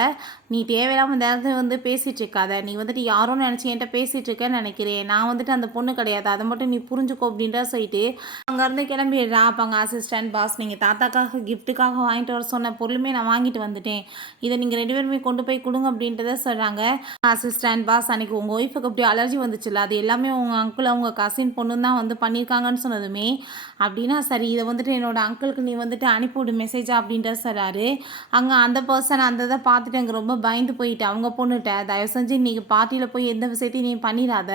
"நீ தேவையில்லாம இந்த இடத்துல வந்து பேசிட்டு இருக்காத. நீ வந்துட்டு யாரோன்னு நினைச்சு என்கிட்ட பேசிட்டு இருக்கேன்னு நினைக்கிறேன். நான் வந்துட்டு அந்த பொண்ணு கிடையாது. அத மட்டும் நீ புரிஞ்சுக்கோ" அப்படின்றத சொல்லிட்டு அங்கேருந்து கிளம்பிடுறா. அப்ப அங்க அசிஸ்டன்ட், "பாஸ் நீங்க தாத்தாக்காக கிஃப்ட்டுக்காக வாங்கிட்டு வர சொன்ன பொருளுமே நான் வாங்கிட்டு வந்துட்டேன். இத நீங்க 2 பேருமே கொண்டு போய் குடுங்க" அப்படின்றத சொல்றாங்க. அசிஸ்டன்ட், அண்டர்ஸ்டாண்ட் பாஸ், அன்னைக்கு உங்கள் ஒய்ஃபுக்கு அப்படி அலர்ஜி வந்துச்சுல்ல, அது எல்லாமே உங்கள் அங்கிள் அவங்க கசின் பொண்ணு தான் வந்து பண்ணியிருக்காங்கன்னு சொன்னதுமே, அப்படின்னா சரி இதை வந்துட்டு என்னோட அங்கிளுக்கு நீ வந்துட்டு அனுப்பிவிடு மெசேஜா அப்படின்ட்டு சொல்கிறாரு. அங்கே அந்த பர்சன் அந்த இதை பார்த்துட்டு அங்கே ரொம்ப பயந்து போயிட்டு அவங்க பொண்ணுகிட்ட தயவு செஞ்சு இன்றைக்கி பார்ட்டியில் போய் எந்த விஷயத்தையும் நீ பண்ணிடாத,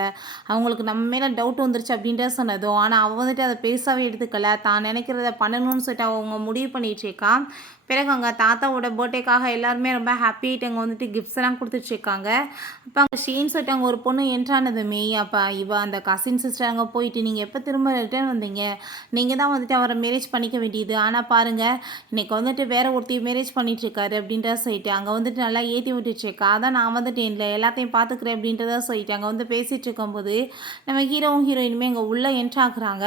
அவங்களுக்கு நம்ம மேலே டவுட் வந்துருச்சு அப்படின்ட்டு சொன்னதும், ஆனால் அவள் வந்துட்டு அதை பெருசாகவே எடுத்துக்கல, தான் நினைக்கிறத பண்ணணும்னு சொல்லிட்டு அவங்க முடிவு பண்ணிட்டு இருக்கா. பிறகு அங்கே தாத்தாவோட பர்த்டேக்காக எல்லாருமே ரொம்ப ஹாப்பி ஆகிட்டு அங்கே வந்துட்டு கிஃப்ட்ஸ் எல்லாம் கொடுத்துட்ருக்காங்க. அப்போ அங்கே ஷீன்னு சொல்லிட்டு அங்கே ஒரு பொண்ணு என்ட்ரானதுமே, அப்போ அந்த கசின் சிஸ்டர் அங்கே போயிட்டு நீங்கள் எப்போ திரும்ப ரிட்டர்ன் வந்தீங்க, நீங்கள் தான் வந்துட்டு அவரை மேரேஜ் பண்ணிக்க வேண்டியது, ஆனால் பாருங்கள் இன்றைக்கி வந்துட்டு வேற ஒருத்தையும் மேரேஜ் பண்ணிட்டுருக்காரு அப்படின்றத சொல்லிட்டு அங்கே வந்துட்டு நல்லா ஏற்றி விட்டுட்ருக்கா, அதான் நான் வந்துட்டு இல்லை எல்லாத்தையும் பார்த்துக்கிறேன் அப்படின்றத சொல்லிட்டு அங்கே வந்து பேசிகிட்டு இருக்கும்போது நம்ம ஹீரோவும் ஹீரோயினுமே அங்கே உள்ளே என்ட்ராக்குறாங்க.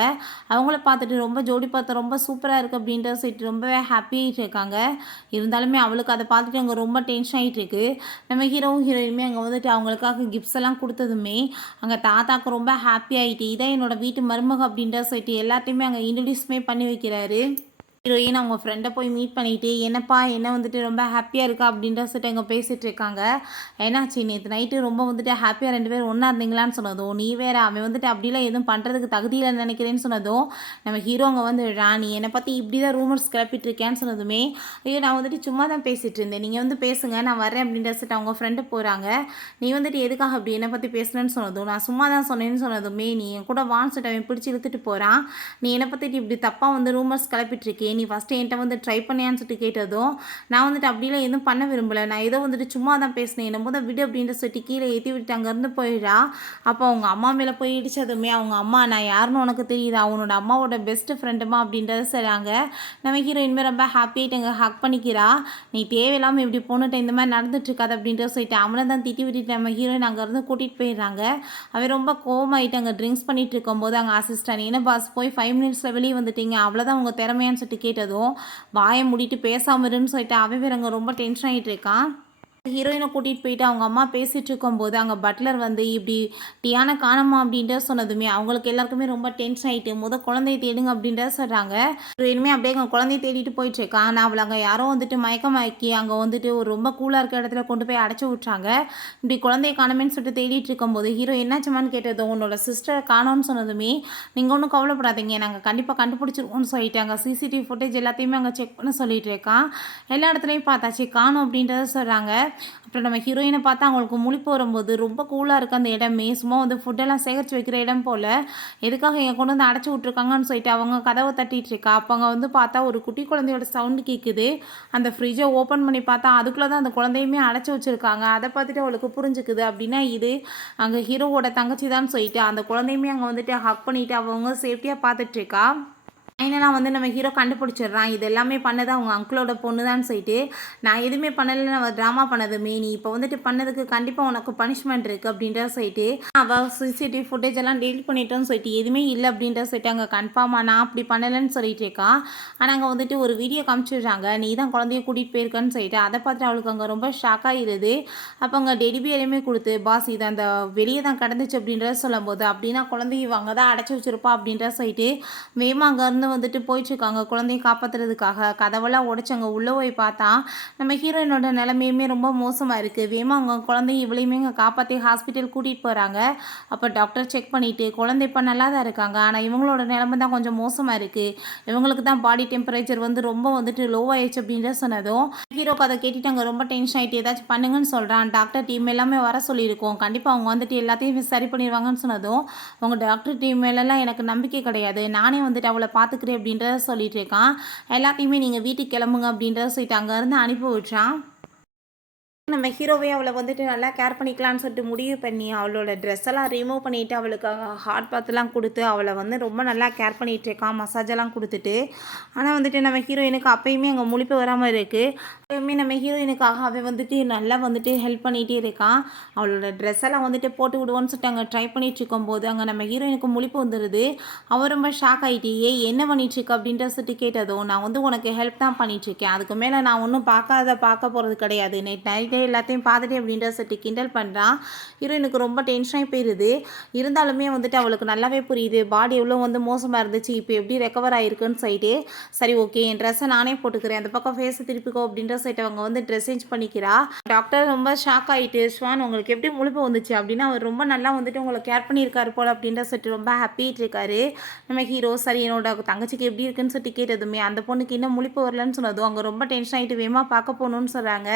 அவங்கள பார்த்துட்டு ரொம்ப ஜோடி பார்த்து ரொம்ப சூப்பராக இருக்குது அப்படின்றத சொல்லிட்டு ரொம்பவே ஹாப்பி ஆகிட்டு இருக்காங்க. இருந்தாலுமே அவளுக்கு அதை பார்த்துட்டு அங்கே ரொம்ப டென்ஷன் ஆகிட்டு இருக்கு. நம்ம ஹீரோவும் ஹீரோயினுமே அங்கே வந்துட்டு அவங்களுக்காக கிஃப்ட்ஸ் எல்லாம் கொடுத்ததுமே அங்கே தாத்தாக்கு ரொம்ப ஹாப்பி ஆகிட்டு இதான் என்னோட வீட்டு மருமக அப்படின்ற சொல்லிட்டு எல்லாத்தையுமே அங்கே இன்ட்ரடியூஸ்மே பண்ணி வைக்கிறாரு. ஹீரோயின் அவங்க ஃப்ரெண்டை போய் மீட் பண்ணிவிட்டு என்னப்பா என்ன வந்துட்டு ரொம்ப ஹாப்பியாக இருக்கா அப்படின்ற சொல்லிட்டு அங்கே பேசிகிட்டு இருக்காங்க. ஏன்னாச்சு நேற்று நைட்டு ரொம்ப வந்துட்டு ஹாப்பியாக ரெண்டு பேரும் ஒன்றா இருந்தீங்களான்னு சொன்னதும், நீ வேறு அவன் வந்துட்டு அப்படிலாம் எதுவும் பண்ணுறதுக்கு தகுதியில் நினைக்கிறேன்னு சொன்னதும், நம்ம ஹீரோ அங்கே வந்து ராணி என்னை பற்றி இப்படி தான் ரூமர்ஸ் கிளப்பிட்டு இருக்கேன்னு சொன்னதுமே, ஐயோ நான் வந்துட்டு சும்மா தான் பேசிகிட்டு இருந்தேன், நீங்கள் வந்து பேசுங்க நான் வரேன் அப்படின்ற சொல்லிட்டு அவங்க ஃப்ரெண்டு போகிறாங்க. நீ வந்துட்டு எதுக்காக அப்படி என்னை பற்றி பேசுகிறேன்னு சொன்னதும், நான் சும்மா தான் சொன்னேன்னு சொன்னதுமே, நீ என் கூட வான்னு சொல்லிட்டு அவன் பிடிச்சி இழுத்துட்டு போகிறான். நீ என்னை பற்றிட்டு இப்படி தப்பாக வந்து ரூமர்ஸ் கிளப்பிட்டு இருக்கேன், நீ ஃபஸ்ட்டு என்கிட்ட வந்து ட்ரை பண்ணியான்னு சொல்லிட்டு கேட்டதும், நான் வந்துட்டு அப்படிலாம் எதுவும் பண்ண விரும்பலை, நான் ஏதோ வந்துட்டு சும்மா தான் பேசினேன், என்ன போத விடு அப்படின்ற சொல்லிட்டு கீழே ஏற்றி விட்டு அங்கேருந்து போயிடா. அப்போ அவங்க அம்மா மேலே போய் இடிச்சதுமே அவங்க அம்மா நான் யாருன்னு உனக்கு தெரியுதா, அவனோட அம்மாவோட பெஸ்ட் ஃப்ரெண்டுமா அப்படின்றத சொல்கிறாங்க. நம்ம ஹீரோயின்மே ரொம்ப ஹாப்பியாகிட்டு அங்கே ஹக் பண்ணிக்கிறா. நீ தேவையில்லாமல் இப்படி பொண்ணுகிட்ட இந்த மாதிரி நடந்துட்டுருக்காது அப்படின்றத சொல்லிட்டு அவனை தான் திட்டி விட்டுட்டு நம்ம ஹீரோயின் அங்கேருந்து கூட்டிகிட்டு போயிடுறாங்க. அவன் ரொம்ப கோவமாயிட்டு அங்கே ட்ரிங்க்ஸ் பண்ணிட்டு இருக்கும்போது அங்கே அசிஸ்டன்ட் என்ன பாஸ் போய் 5 மினிட்ஸில் வெளியே வந்துட்டீங்க, அவ்வளோதான் உங்கள் திறமையான்னு சொல்லிட்டு கேட்டதும் வாயை மூடிட்டு பேசாம இருன்னு சொல்லிட்டு அவன் வேற அங்கே ரொம்ப டென்ஷன் ஆகிட்டு இருக்கான். ஹீரோயினை கூட்டிகிட்டு போயிட்டு அவங்க அம்மா பேசிகிட்டு இருக்கும்போது அங்கே பட்லர் வந்து இப்படி டியானா காணமா அப்படின்ற சொன்னதுமே அவங்களுக்கு எல்லாருக்குமே ரொம்ப டென்ஷன் ஆகிட்டு குழந்தைய தேடுங்க அப்படின்றத சொல்கிறாங்க. ஹீரோயினுமே அப்படியே அங்கே குழந்தைய தேடிட்டு போயிட்டுருக்கா. ஆனால் அவளை அங்கே யாரோ வந்துட்டு மயக்கமாக்கி அங்கே வந்துட்டு ஒரு ரொம்ப கூலாக இருக்க இடத்துல கொண்டு போய் அடைச்சி விட்றாங்க. இப்படி குழந்தைய காணமேன்னு சொல்லிட்டு தேடிட்டு இருக்கும்போது ஹீரோ என்னாச்சுமான்னு கேட்டது உன்னோட சிஸ்டரை காணோன்னு சொன்னதுமே, நீங்கள் ஒன்றும் கவலைப்படாதீங்க நாங்கள் கண்டிப்பாக கண்டுபிடிச்சிருக்கோம்னு சொல்லிட்டு அங்கே சிசிடிவி ஃபுட்டேஜ் எல்லாத்தையுமே அங்கே செக் பண்ண சொல்லிட்டு இருக்கான். எல்லா இடத்துலையும் பார்த்தாச்சு காணோம் அப்படின்றத சொல்கிறாங்க. அப்புறம் நம்ம ஹீரோயினை பார்த்தா அவங்களுக்கு முழிப்பு வரும்போது ரொம்ப கூலாக இருக்குது அந்த இடமே, சும்மா வந்து ஃபுட்டெல்லாம் சேகரித்து வைக்கிற இடம் போல், எதுக்காக என் கொண்டு வந்து அடைச்சி விட்ருக்காங்கன்னு சொல்லிட்டு அவங்க கதவை தட்டிகிட்டு இருக்கா. அப்போ அங்கே வந்து பார்த்தா ஒரு குட்டி குழந்தையோட சவுண்டு கேட்குது. அந்த ஃப்ரிட்ஜை ஓப்பன் பண்ணி பார்த்தா அதுக்குள்ளே தான் அந்த குழந்தையுமே அடைச்சி வச்சுருக்காங்க. அதை பார்த்துட்டு அவளுக்கு புரிஞ்சுக்குது அப்படின்னா இது அங்கே ஹீரோவோட தங்கச்சி தான் சொல்லிட்டு அந்த குழந்தையுமே அங்கே வந்துட்டு ஹக் பண்ணிவிட்டு அவங்க சேஃப்டியாக பார்த்துட்ருக்கா. ஃபைனலாக வந்து நம்ம ஹீரோ கண்டுபிடிச்சிடுறான் இது எல்லாமே பண்ணது அவங்க அங்கிளோட பொண்ணு தான் சொல்லிட்டு, நான் எதுவுமே பண்ணலை நான் ட்ராமா பண்ணதுமே, நீ இப்போ வந்துட்டு பண்ணதுக்கு கண்டிப்பாக உனக்கு பனிஷ்மெண்ட் இருக்குது அப்படின்றத சொல்லிட்டு அவள் சிசிடிவி ஃபுட்டேஜ் எல்லாம் டெலிட் பண்ணிட்டோன்னு சொல்லிட்டு எதுவுமே இல்லை அப்படின்றத சொல்லிட்டு அங்கே கன்ஃபார்மாக நான் அப்படி பண்ணலைன்னு சொல்லிட்டு இருக்கா. ஆனால் அங்கே வந்துட்டு ஒரு வீடியோ காமிச்சிடுறாங்க நீ தான் குழந்தைய கூட்டிகிட்டு போயிருக்கன்னு சொல்லிட்டு, அதை பார்த்துட்டு அவளுக்கு அங்கே ரொம்ப ஷாக் ஆகிடுது. அப்போ அங்கே டெலிபியரையுமே கொடுத்து பாஸ் இது அந்த வெளியே தான் கிடந்துச்சு அப்படின்றத சொல்லும்போது, அப்படின்னா குழந்தைய இவங்க தான் அடைச்சி வச்சிருப்பா அப்படின்றத சொல்லிட்டு வேமா அங்கேருந்து வந்துட்டு போயிட்டுருக்காங்க குழந்தைய காப்பாற்றுறதுக்காக. கதவெல்லாம் உடைச்சு அங்கே உள்ளே போய் பார்த்தா நம்ம ஹீரோயினோட நிலைமையுமே ரொம்ப மோசமாக இருக்குது. வேமா அவங்க குழந்தைய இவளையுமே அங்கே காப்பாற்றி ஹாஸ்பிட்டல் கூட்டிகிட்டு போகிறாங்க. அப்போ டாக்டர் செக் பண்ணிவிட்டு குழந்தை இப்போ நல்லா தான் இருக்காங்க, ஆனால் இவங்களோட நிலைமை தான் கொஞ்சம் மோசமாக இருக்குது, இவங்களுக்கு தான் பாடி டெம்பரேச்சர் வந்து ரொம்ப வந்துட்டு லோ ஆயிடுச்சு அப்படின்ற சொன்னதும் ஹீரோக்கு அதை கேட்டுட்டு அங்கே ரொம்ப டென்ஷன் ஆகிட்டு ஏதாச்சும் பண்ணுங்கன்னு சொல்கிறான். டாக்டர் டீம் எல்லாமே வர சொல்லியிருக்கோம், கண்டிப்பாக அவங்க வந்துட்டு எல்லாத்தையும் சரி பண்ணிடுவாங்கன்னு சொன்னதும் அவங்க டாக்டர் டீம் மேலெல்லாம் எனக்கு நம்பிக்கை கிடையாது, நானே வந்துட்டு அவளை பார்த்துக்கிறேன் அப்படின்றத சொல்லிட்டு இருக்கான். எல்லாத்தையுமே நீங்கள் வீட்டுக்கு கிளம்புங்க அப்படின்றத சொல்லிட்டு அங்கேருந்து அனுப்பி விட்றான். நம்ம ஹீரோவே அவளை வந்துட்டு நல்லா கேர் பண்ணிக்கலான்னு சொல்லிட்டு முடிவு பண்ணி அவளோட ட்ரெஸ் எல்லாம் ரிமூவ் பண்ணிவிட்டு அவளுக்கு ஹாட் பாத்லாம் கொடுத்து அவளை வந்து ரொம்ப நல்லா கேர் பண்ணிகிட்டு இருக்கான், மசாஜெல்லாம் கொடுத்துட்டு. ஆனால் வந்துட்டு நம்ம ஹீரோயினுக்கு அப்பயுமே அங்கே முழிப்பு வராமல் இருக்குது. அப்பயுமே நம்ம ஹீரோயினுக்காக அவன் வந்துட்டு நல்லா வந்துட்டு ஹெல்ப் பண்ணிகிட்டே இருக்கான். அவளோட ட்ரெஸ் எல்லாம் வந்துட்டு போட்டு விடுவோன்னு சொல்லிட்டு அங்கே ட்ரை பண்ணிகிட்டு இருக்கும்போது அங்கே நம்ம ஹீரோயினுக்கு முழிப்பு வந்துடுது. அவள் ரொம்ப ஷாக் ஆகிட்டு என்ன பண்ணிகிட்ருக்க அப்படின்ற சொல்லிட்டு கேட்டதும், நான் வந்து உனக்கு ஹெல்ப் தான் பண்ணிகிட்ருக்கேன், அதுக்கு மேலே நான் ஒன்றும் பார்க்க போகிறது கிடையாது, நைட் எல்லாத்தையும் பார்த்துட்டு அப்படின்ற சொல்லிட்டு கிண்டல் பண்ணுறான். ஹீரோயினுக்கு ரொம்ப டென்ஷனாகி போயிடுது. இருந்தாலுமே வந்துட்டு அவளுக்கு நல்லாவே புரியுது பாடி எவ்வளோ வந்து மோசமாக இருந்துச்சு, இப்போ எப்படி ரெக்கவர் ஆகிருக்குன்னு சொல்லிட்டு சரி ஓகே என் ட்ரெஸ்ஸை நானே போட்டுக்கிறேன், அந்த பக்கம் ஃபேஸை திருப்பிக்கோ அப்படின்ற சொல்லிட்டு அவங்க வந்து ட்ரெஸ் சேஞ்ச் பண்ணிக்கிறா. டாக்டர் ரொம்ப ஷாக் ஆகிட்டு ஸ்வான் உங்களுக்கு எப்படி முழிப்பு வந்துச்சு அப்படின்னா அவர் ரொம்ப நல்லா வந்துட்டு உங்களை கேர் பண்ணியிருக்காரு போல் அப்படின்ற சொல்லிட்டு ரொம்ப ஹாப்பிட்டு இருக்காரு. நம்ம ஹீரோ சரி என்னோட தங்கச்சிக்கு எப்படி இருக்குன்னு சொல்லிட்டு கேட்டதுமே அந்த பொண்ணுக்கு இன்னும் முழிப்பு வரலன்னு சொன்னதும் அவங்க ரொம்ப டென்ஷன் ஆகிட்டு வேமா பார்க்க போகணுன்னு சொல்கிறாங்க.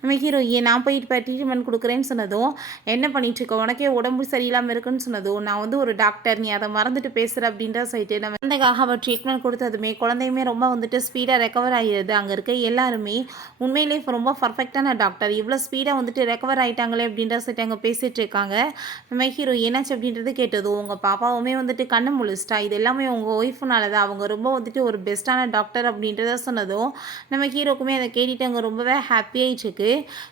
நம்ம ஹீரோ ஏன் நான் போயிட்டு இப்போ ட்ரீட்மெண்ட் கொடுக்குறேன்னு சொன்னதும் என்ன பண்ணிட்டு இருக்க உனக்கே உடம்பு சரியில்லாமல் இருக்குன்னு சொன்னதும் நான் வந்து ஒரு டாக்டர் நீ அதை மறந்துட்டு பேசுகிற அப்படின்ற சொல்லிட்டு நம்ம குழந்தைக்காக அவர் ட்ரீட்மெண்ட் கொடுத்ததுமே குழந்தையுமே ரொம்ப வந்துட்டு ஸ்பீடாக ரெக்கவர் ஆகிடுது. அங்கே இருக்க எல்லாருமே உண்மையிலே இப்போ ரொம்ப பர்ஃபெக்டான டாக்டர் இவ்வளோ ஸ்பீடாக வந்துட்டு ரெக்கவர் ஆகிட்டாங்களே அப்படின்ற சொல்லிட்டு அங்கே பேசிகிட்டு இருக்காங்க. நம்ம ஹீரோ என்னாச்சு அப்படின்றது கேட்டதும் உங்கள் பாப்பாவுமே வந்துட்டு கண்ணு முழிச்சிட்டா இது எல்லாமே உங்கள் ஒய்ஃபுனால தான் அவங்க ரொம்ப வந்துட்டு ஒரு பெஸ்ட்டான டாக்டர் அப்படின்றத சொன்னதும் நம்ம ஹீரோக்குமே அதை கேட்டுட்டு அங்கே ரொம்பவே ஹாப்பியாகிட்டுருக்கு.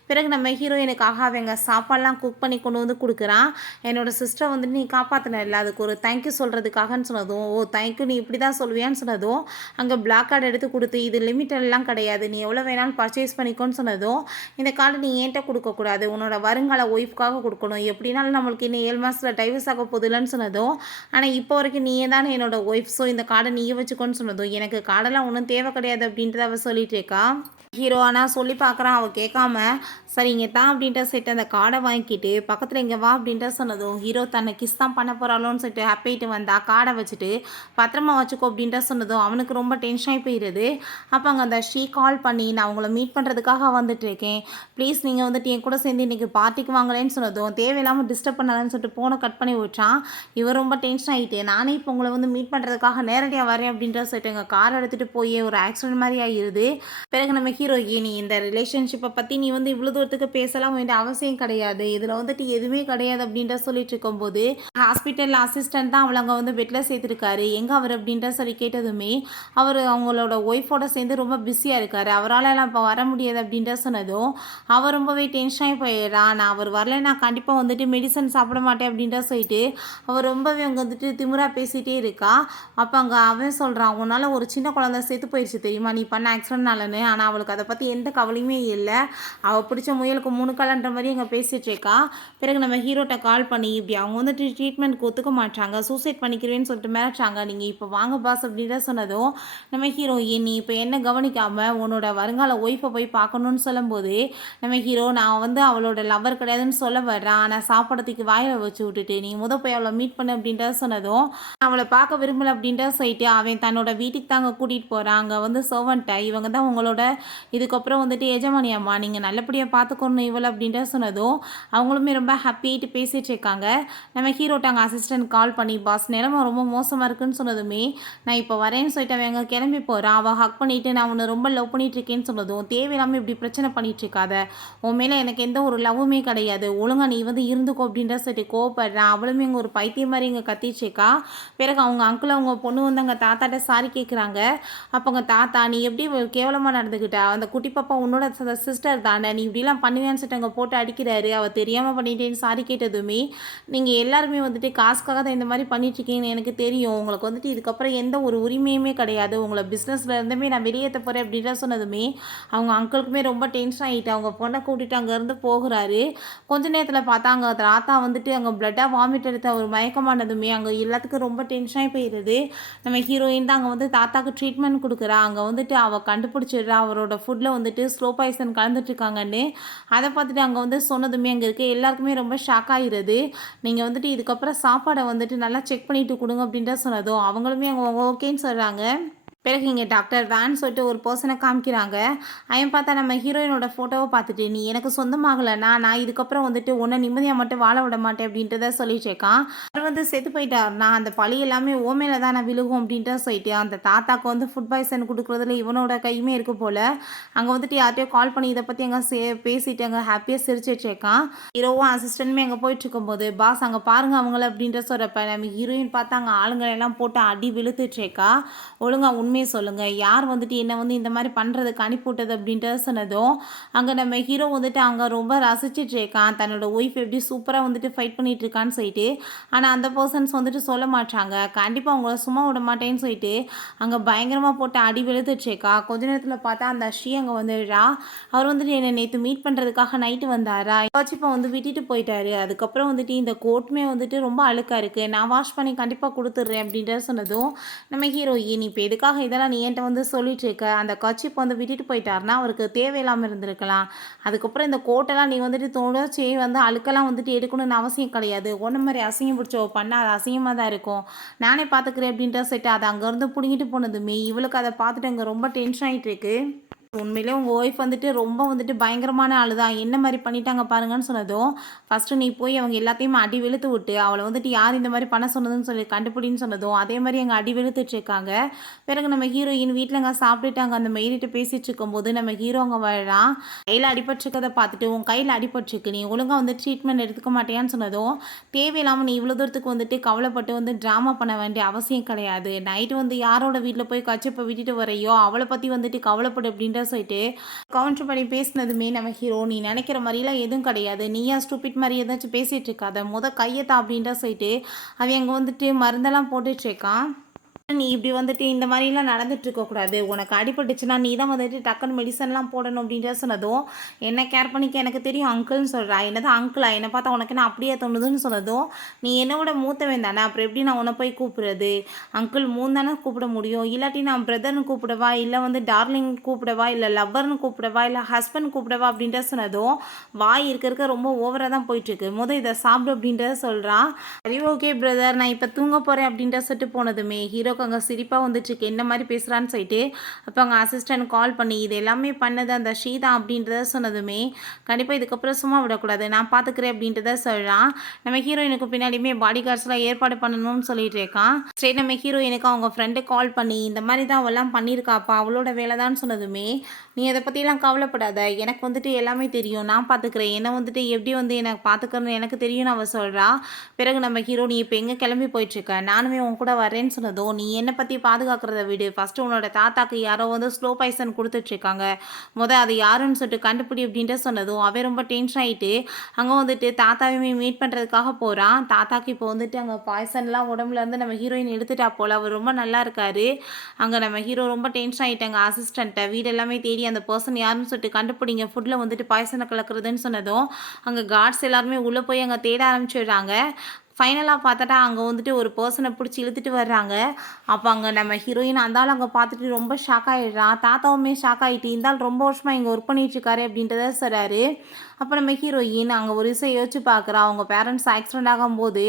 பிறகு நம்ம ஹீரோயினுக்காக அவங்க சாப்பாடெலாம் குக் பண்ணி கொண்டு வந்து கொடுக்குறான். என்னோட சிஸ்டரை வந்துட்டு நீ காப்பாற்றின இல்லை அதுக்கு ஒரு தேங்க்யூ சொல்கிறதுக்காகன்னு சொன்னதும் ஓ தேங்க்யூ நீ இப்படி தான் சொல்லுவியான்னு சொன்னதும் அங்கே பிளாக் கார்டு எடுத்து கொடுத்து இது லிமிட்டெல்லாம் கிடையாது நீ எவ்வளோ வேணாலும் பர்ச்சேஸ் பண்ணிக்கோன்னு சொன்னதும் இந்த கார்டு நீ ஏன்ட்ட கொடுக்கக்கூடாது உன்னோட வருங்கால ஒய்ஃப்காக கொடுக்கணும் எப்படினாலும் நம்மளுக்கு இன்னும் 7 மாதத்தில் டைவர்ஸ் ஆக போதில்லைன்னு சொன்னதும் ஆனால் இப்போ வரைக்கும் நீயே தானே என்னோட ஒய்ஃப் ஸோ இந்த கார்டை நீயே வச்சுக்கோன்னு சொன்னதும் எனக்கு கார்டெல்லாம் ஒன்றும் தேவை கிடையாது அப்படின்றத அவள் சொல்லிட்டு இருக்கா. ஹீரோ ஆனால் சொல்லி பார்க்குறான் அவள் கேட்காம சரி இங்கே தான் அப்படின்ட்டு சொல்லிட்டு அந்த கார்டை வாங்கிக்கிட்டு பக்கத்தில் இங்கே வா அப்படின்ட்டு சொன்னதும் ஹீரோ தன்னை கிஸ் தான் பண்ண போகிறாளோன்னு சொல்லிட்டு ஹாப்பிட்டு வந்தா கார்டை வச்சுட்டு பத்திரமா வச்சுக்கோ அப்படின்ட்டு சொன்னதும் அவனுக்கு ரொம்ப டென்ஷனாகி போயிடுது. அப்போ அங்கே அந்த ஷீ கால் பண்ணி நான் உங்களை மீட் பண்ணுறதுக்காக வந்துட்டு இருக்கேன் ப்ளீஸ் நீங்கள் வந்துட்டு என் கூட சேர்ந்து இன்றைக்கி பார்ட்டிக்கு வாங்கலேன்னு சொன்னதும் தேவையில்லாமல் டிஸ்டர்ப் பண்ணலன்னு சொல்லிட்டு ஃபோனை கட் பண்ணி விட்டான். இவர் ரொம்ப டென்ஷன் ஆகிட்டு நானே இப்போ உங்களை வந்து மீட் பண்ணுறதுக்காக நேரடியாக வரேன் அப்படின்ற சொல்லிட்டு எங்கள் கார் எடுத்துகிட்டு போய் ஒரு ஆக்சிடென்ட் மாதிரி ஆகிடுது. பிறகு நம்ம ஹீரோ நீ இந்த ரிலேஷன்ஷிப்பை பற்றி நீ வந்து இவ்வளோ தூரத்துக்கு பேசலாம் வேண்டிய அவசியம் கிடையாது இதில் வந்துட்டு எதுவுமே கிடையாது அப்படின்ற சொல்லிட்டு இருக்கும்போது ஹாஸ்பிட்டலில் அசிஸ்டன்ட் தான் அவளை அங்கே வந்து பெட்டில் சேர்த்துருக்காரு எங்கே அவர் அப்படின்ற சொல்லி கேட்டதுமே அவர் அவங்களோட ஒய்ஃபோட சேர்ந்து ரொம்ப பிஸியாக இருக்கார் அவரால் எல்லாம் இப்போ வர முடியாது அப்படின்ற சொன்னதும் அவர் ரொம்பவே டென்ஷனாகி போயிடுறா நான் அவர் வரல நான் கண்டிப்பாக வந்துட்டு மெடிசன் சாப்பிட மாட்டேன் அப்படின்ற சொல்லிட்டு அவர் ரொம்பவே அங்கே வந்துட்டு திமிரா பேசிகிட்டே இருக்கா. அப்போ அங்கே அவன் சொல்கிறான் உன்னால் ஒரு சின்ன குழந்தை சேர்த்து போயிடுச்சு தெரியுமா நீ பண்ண ஆக்சிடென்ட்னாலன்னு ஆனால் அவளுக்கு அதை பற்றி எந்த கவலையுமே இல்லை அவள் பிடிச்ச முயலுக்கு 3 காலன்ற மாதிரி அங்கே பேசிகிட்டு இருக்கா. பிறகு நம்ம ஹீரோட்ட கால் பண்ணி இப்படி அவங்க வந்துட்டு ட்ரீட்மெண்ட்க்கு ஒத்துக்க மாட்டாங்க சூசைட் பண்ணிக்கிறேன்னு சொல்லிட்டு மிரட்டாங்க நீங்கள் இப்போ வாங்க பாஸ் அப்படின்ற சொன்னதும் நம்ம ஹீரோ நீ இப்போ என்ன கவனிக்காமல் உன்னோட வருங்கால ஒய்ஃபை போய் பார்க்கணுன்னு சொல்லும்போது நம்ம ஹீரோ நான் வந்து அவளோட லவர் கிடையாதுன்னு சொல்ல வர்றேன் ஆனால் சாப்பிடத்துக்கு வாயில் வச்சு விட்டுட்டு நீ போய் அவளை மீட் பண்ண அப்படின்ற சொன்னதும் அவளை பார்க்க விரும்பலை அப்படின்ற சொல்லிட்டு அவன் தன்னோட வீட்டுக்கு தாங்க கூட்டிகிட்டு போகிறான். அங்கே வந்து சர்வன்ட்டை இவங்க தான் உங்களோட இதுக்கப்புறம் வந்துட்டு எஜமானி அம்மா நீங்கள் நல்லபடியாக பார்த்துக்கணும் இவளை அப்படின்ற சொன்னதும் அவங்களுமே ரொம்ப ஹாப்பிட்டு பேசிகிட்டு இருக்காங்க. நம்ம ஹீரோட்டாங்க அசிஸ்டன்ட் கால் பண்ணி பாஸ் நிலமை ரொம்ப மோசமாக இருக்குன்னு சொன்னதுமே நான் இப்போ வரேன்னு சொல்லிட்டு அவங்க கிளம்பி போகிறான். அவள் ஹக் பண்ணிவிட்டு நான் உன்னை ரொம்ப லவ் பண்ணிட்டு இருக்கேன்னு சொன்னதும் தேவையில்லாமல் இப்படி பிரச்சனை பண்ணிட்டு இருக்காத உன் மேலே எனக்கு எந்த ஒரு லவ்வுமே கிடையாது ஒழுங்கா நீ வந்து இருந்துக்கோ அப்படின்ற சொல்லிட்டு கோவப்படுறான். அவளுமே இங்கே ஒரு பைத்தியம் மாதிரி இங்கே கத்திச்சிருக்கா. பிறகு அவங்க அங்கிள் அவங்க பொண்ணு வந்து அங்கே தாத்தாட்ட சாரி கேட்குறாங்க. அப்போ அங்கே தாத்தா நீ எப்படி கேவலமாக நடந்துக்கிட்ட அந்த குட்டி பாப்பா உன்னோட சிஸ்டர் தானே நீ இப்படிலாம் பண்ணுவேன்னு சொல்லிட்டு அங்கே போட்டு அடிக்கிறாரு. அவள் தெரியாமல் பண்ணிட்டேன்னு சாரி கேட்டதுமே நீங்கள் எல்லாருமே வந்துட்டு காசுக்காக தான் இந்த மாதிரி பண்ணிட்டுருக்கீங்கன்னு எனக்கு தெரியும் உங்களுக்கு வந்துட்டு இதுக்கப்புறம் எந்த ஒரு உரிமையுமே கிடையாது உங்களை பிஸ்னஸில் இருந்துமே நான் வெளியேற்ற போகிறேன் அப்படின்ற சொன்னதுமே அவங்க அங்கிளுக்குமே ரொம்ப டென்ஷன் ஆகிட்டு அவங்க பொண்ணை கூட்டிகிட்டு அங்கேருந்து போகிறாரு. கொஞ்ச நேரத்தில் பார்த்தா அங்கே தாத்தா வந்துட்டு அங்கே பிளட்டாக வாமிட் எடுத்து அவர் மயக்கமானதுமே அங்கே எல்லாத்துக்கும் ரொம்ப டென்ஷனாகி போயிடுது. நம்ம ஹீரோயின் தான் அங்கே வந்து தாத்தாக்கு ட்ரீட்மெண்ட் கொடுக்குறா. அங்கே வந்துட்டு அவள் கண்டுபிடிச்சிடுறா அவரோட ஃபுட்டில் வந்துட்டு ஸ்லோ பாய்சன் கலந்துட்டுருக்காங்கன்னு. அதை பார்த்துட்டு அங்கே வந்து சொன்னதுமே அங்கே இருக்க எல்லாருக்குமே ரொம்ப ஷாக் ஆகிடுது. நீங்கள் வந்துட்டு இதுக்கப்புறம் சாப்பாடை வந்துட்டு நல்லா செக் பண்ணிவிட்டு கொடுங்க அப்படின்ற சொன்னதும் அவங்களுமே அவங்க ஓகேன்னு சொல்கிறாங்க. பிறகு இங்கே டாக்டர் வேன் சொல்லிட்டு ஒரு பர்சனை காமிக்கிறாங்க. அவன் பார்த்தா நம்ம ஹீரோயினோட ஃபோட்டோவை பார்த்துட்டு நீ எனக்கு சொந்தமாகலைன்னா நான் இதுக்கப்புறம் வந்துட்டு உன்னை நிம்மதியாக மட்டும் வாழ விட மாட்டேன் அப்படின்றத சொல்லிட்டு இருக்கான். அவர் வந்து செத்து போயிட்டார்னா அந்த பழி எல்லாமே ஓமையில தான் நான் விழுகும் அப்படின்றத சொல்லிட்டு அந்த தாத்தாக்கு வந்து ஃபுட் பாய்சன் கொடுக்குறதுல இவனோட கையுமே இருக்கு போல். அங்கே வந்துட்டு யார்ட்டையோ கால் பண்ணி இதை பற்றி அங்கே பேசிட்டு அங்கே ஹாப்பியாக சிரிச்சிட்டு இருக்கான். ஹீரோவும் அசிஸ்டன்ட்டுமே அங்கே போயிட்டு இருக்கும்போது பாஸ் அங்கே பாருங்க அவங்கள அப்படின்ற சொல்கிறப்ப நம்ம ஹீரோயின் பார்த்தா அங்கே ஆளுங்களை எல்லாம் போட்டு அடி விழுத்துட்டு இருக்கா. ஒழுங்கா உண்மை உண்மையை சொல்லுங்கள், யார் வந்துட்டு என்ன வந்து இந்த மாதிரி பண்ணுறதுக்கு அனுப்பிவிட்டது அப்படின்ட்டு சொன்னதும் அங்கே நம்ம ஹீரோ வந்துட்டு அங்கே ரொம்ப ரசிச்சிட்டு இருக்கான், தன்னோட ஒய்ஃப் எப்படி சூப்பராக வந்துட்டு ஃபைட் பண்ணிட்டு இருக்கான்னு சொல்லிட்டு. ஆனால் அந்த பர்சன்ஸ் வந்துட்டு சொல்ல மாட்டாங்க, கண்டிப்பாக அவங்கள சும்மா விட மாட்டேன்னு சொல்லிட்டு அங்கே பயங்கரமாக போட்டு அடி வெளுத்துட்ருக்கா. கொஞ்ச நேரத்தில் பார்த்தா அந்த ஸ்ரீ அங்கே வந்துடுறா. அவர் வந்துட்டு என்னை நேற்று மீட் பண்ணுறதுக்காக நைட்டு வந்தாரா, இப்போ வந்து விட்டுட்டு போயிட்டாரு. அதுக்கப்புறம் வந்துட்டு இந்த கோட்டுமே வந்துட்டு ரொம்ப அழுக்காக இருக்குது, நான் வாஷ் பண்ணி கண்டிப்பாக கொடுத்துட்றேன் அப்படின்ற சொன்னதும் நம்ம ஹீரோயின், இப்போ எதுக்காக இதெல்லாம் நீ என்கிட்ட வந்து சொல்லிட்டு இருக்க, அந்த கர்ச்சீப் வந்து விட்டுட்டு போயிட்டாருன்னா அவருக்கு தேவையில்லாமல் இருந்திருக்கலாம். அதுக்கப்புறம் இந்த கோட்டெல்லாம் நீ வந்துட்டு தொடர்ச்சி வந்து அழுக்கெல்லாம் வந்துட்டு எடுக்கணும்னு அவசியம் கிடையாது. ஒன்றை மாதிரி அசிங்கம் பிடிச்சோ பண்ணால் அது அசிங்கமாக தான் இருக்கும், நானே பார்த்துக்கிறேன் அப்படின்ற செட்டு அதை அங்கேருந்து பிடிங்கிட்டு போனதுமே இவளுக்கு அதை பார்த்துட்டு அங்கே ரொம்ப டென்ஷன் ஆகிட்டு இருக்கு. உண்மையிலே உங்கள் ஒய்ஃப் வந்துட்டு ரொம்ப வந்துட்டு பயங்கரமான ஆள் தான், என்ன மாதிரி பண்ணிட்டாங்க பாருங்கன்னு சொன்னதும் ஃபஸ்ட்டு நீ போய் அவங்க எல்லாத்தையும் அடி வெளுத்து விட்டு அவளை வந்துட்டு யார் இந்த மாதிரி பண்ண சொன்னதுன்னு சொல்லி கண்டுபிடின்னு சொன்னதும் அதே மாதிரி அங்கே அடி வெளுத்துட்டு இருக்காங்க. பிறகு நம்ம ஹீரோயின் வீட்டில் அங்கே சாப்பிட்டுட்டு அந்த மெயிலிட்டு பேசிகிட்டு இருக்கும்போது நம்ம ஹீரோ அங்கே வாழறான். கையில் அடிபட்டுருக்கதை பார்த்துட்டு உன் கையில் அடிபட்டுருக்கு, நீ ஒழுங்காக வந்து ட்ரீட்மெண்ட் எடுத்துக்க மாட்டேன்னு சொன்னதும் தேவையில்லாமல் நீ இவ்வளோ தூரத்துக்கு வந்துட்டு கவலைப்பட்டு வந்து ட்ராமா பண்ண வேண்டிய அவசியம் கிடையாது, நைட்டு வந்து யாரோட வீட்டில் போய் கச்சிப்பை விட்டுட்டு வரையோ அவளை பற்றி வந்துட்டு கவலைப்படு அப்படின்ற சொல்லிட்டு கவுண்டர் பண்ணி பேசினதுமே நம்ம ஹீரோ, நீ நினைக்கிற மாதிரிலாம் எதுவும் கிடையாது, நீயா ஸ்டூபிட் மாதிரி ஏதாச்சும் பேசிகிட்டு இருக்காத, கையத்தா அப்படின்ற சொல்லிட்டு அவன் அங்கே வந்துட்டு மருந்தெல்லாம் போட்டுட்டு இருக்கான். நீ இப்படி வந்துட்டு இந்த மாதிரிலாம் நடந்துட்டு இருக்கக்கூடாது, உனக்கு அடிபட்டுச்சுன்னா நீ தான் வந்துட்டு டக்குன்னு மெடிசன்லாம் போடணும் அப்படின்ற சொன்னதும் என்ன கேர் பண்ணிக்க எனக்கு தெரியும் அங்கிள்னு சொல்கிறா. என்னதான் அங்கிளா, என்னை பார்த்தா உனக்கு என்ன அப்படியே தோணுதுன்னு சொன்னதும் நீ என்னோட மூத்தவன் தானே, அப்புறம் எப்படி நான் உன்னை போய் கூப்பிடுறது, அங்கிள் தானே கூப்பிட முடியும், இல்லாட்டி நான் பிரதர்னு கூப்பிடவா, இல்லை வந்து டார்லிங் கூப்பிடவா, இல்லை லவ்வர்னு கூப்பிடவா, இல்லை ஹஸ்பண்ட் கூப்பிடவா அப்படின்ற சொன்னதும் வாய் இருக்க ரொம்ப ஓவராக தான் போயிட்டுருக்கு, இதை சாப்பிடு அப்படின்றத சொல்கிறான். சரி ஓகே பிரதர், நான் இப்போ தூங்க போகிறேன் அப்படின்ற சொல்லிட்டு போனதுமே ஹீரோ அங்கே சிரிப்பாக வந்துட்டுருக்கு, என்ன மாதிரி பேசுகிறான்னு சொல்லிட்டு. அப்போ அங்கே அசிஸ்டன்ட் கால் பண்ணி இது எல்லாமே பண்ணது அந்த ஷீதா அப்படின்றத சொன்னதுமே கண்டிப்பாக இதுக்கப்புறம் சும்மா விடக்கூடாது, நான் பார்த்துக்கிறேன் அப்படின்றத சொல்கிறான். நம்ம ஹீரோயினுக்கு பின்னாடியுமே பாடி கார்ட்ஸ்லாம் ஏற்பாடு பண்ணணும்னு சொல்லிட்டு இருக்கான். சரி நம்ம ஹீரோயினுக்கு அவங்க ஃப்ரெண்டு கால் பண்ணி இந்த மாதிரி தான் அவெல்லாம் பண்ணியிருக்காப்பா, அவளோட வேலை தான் சொன்னதுமே நீ அதை பற்றிலாம் கவலைப்படாத, எனக்கு வந்துட்டு எல்லாமே தெரியும், நான் பார்த்துக்கிறேன், என்னை வந்துட்டு எப்படி வந்து எனக்கு பார்த்துக்கிறேன்னு எனக்கு தெரியும்னு அவள் சொல்கிறா. பிறகு நம்ம ஹீரோ, நீ இப்போ எங்கே கிளம்பி போயிட்டுருக்க, நானுமே உன் கூட வரேன்னு சொன்னதோ நீ என்னை பற்றி பாதுகாக்கிறத விடு, ஃபஸ்ட்டு உன்னோட தாத்தாக்கு யாரோ வந்து ஸ்லோ பாய்சன் கொடுத்துட்ருக்காங்க, அது யாருன்னு சொல்லிட்டு கண்டுபிடி அப்படின்ட்டு சொன்னதும் அவன் ரொம்ப டென்ஷன் ஆகிட்டு அங்கே வந்துட்டு தாத்தாவையுமே மீட் பண்ணுறதுக்காக போகிறான். தாத்தாக்கு இப்போ வந்துட்டு அங்கே பாய்சன்லாம் உடம்புலேருந்து நம்ம ஹீரோயின் எடுத்துட்டா போல், அவர் ரொம்ப நல்லா இருக்காரு. அங்கே நம்ம ஹீரோ ரொம்ப டென்ஷன் ஆகிட்டாங்க, அசிஸ்டண்ட்டை வீடு எல்லாமே தேடி அந்த பர்சன் யாருன்னு சொல்லிட்டு கண்டுபிடிங்க, ஃபுட்டில் வந்துட்டு பாய்சனை கலக்குறதுன்னு சொன்னதும் அங்கே கார்ட்ஸ் எல்லாருமே உள்ளே போய் அங்கே தேட ஆரம்பிச்சிடுறாங்க. ஃபைனலாக பார்த்துட்டா அங்கே வந்துட்டு ஒரு பர்சனை பிடிச்சி இழுத்துட்டு வர்றாங்க. அப்போ அங்கே நம்ம ஹீரோயின் அந்தாலும் அங்கே பார்த்துட்டு ரொம்ப ஷாக் ஆகிடுறான். தாத்தாவுமே ஷாக் ஆகிட்டு இருந்தாலும் ரொம்ப வருஷமாக இங்கே ஒர்க் பண்ணிகிட்ருக்காரு அப்படின்றத சொல்கிறாரு. அப்போ நம்ம ஹீரோயின் அங்கே ஒரு விஷயம் யோசிச்சு பார்க்குறா, அவங்க பேரண்ட்ஸ் ஆக்சிடென்ட் ஆகும்போது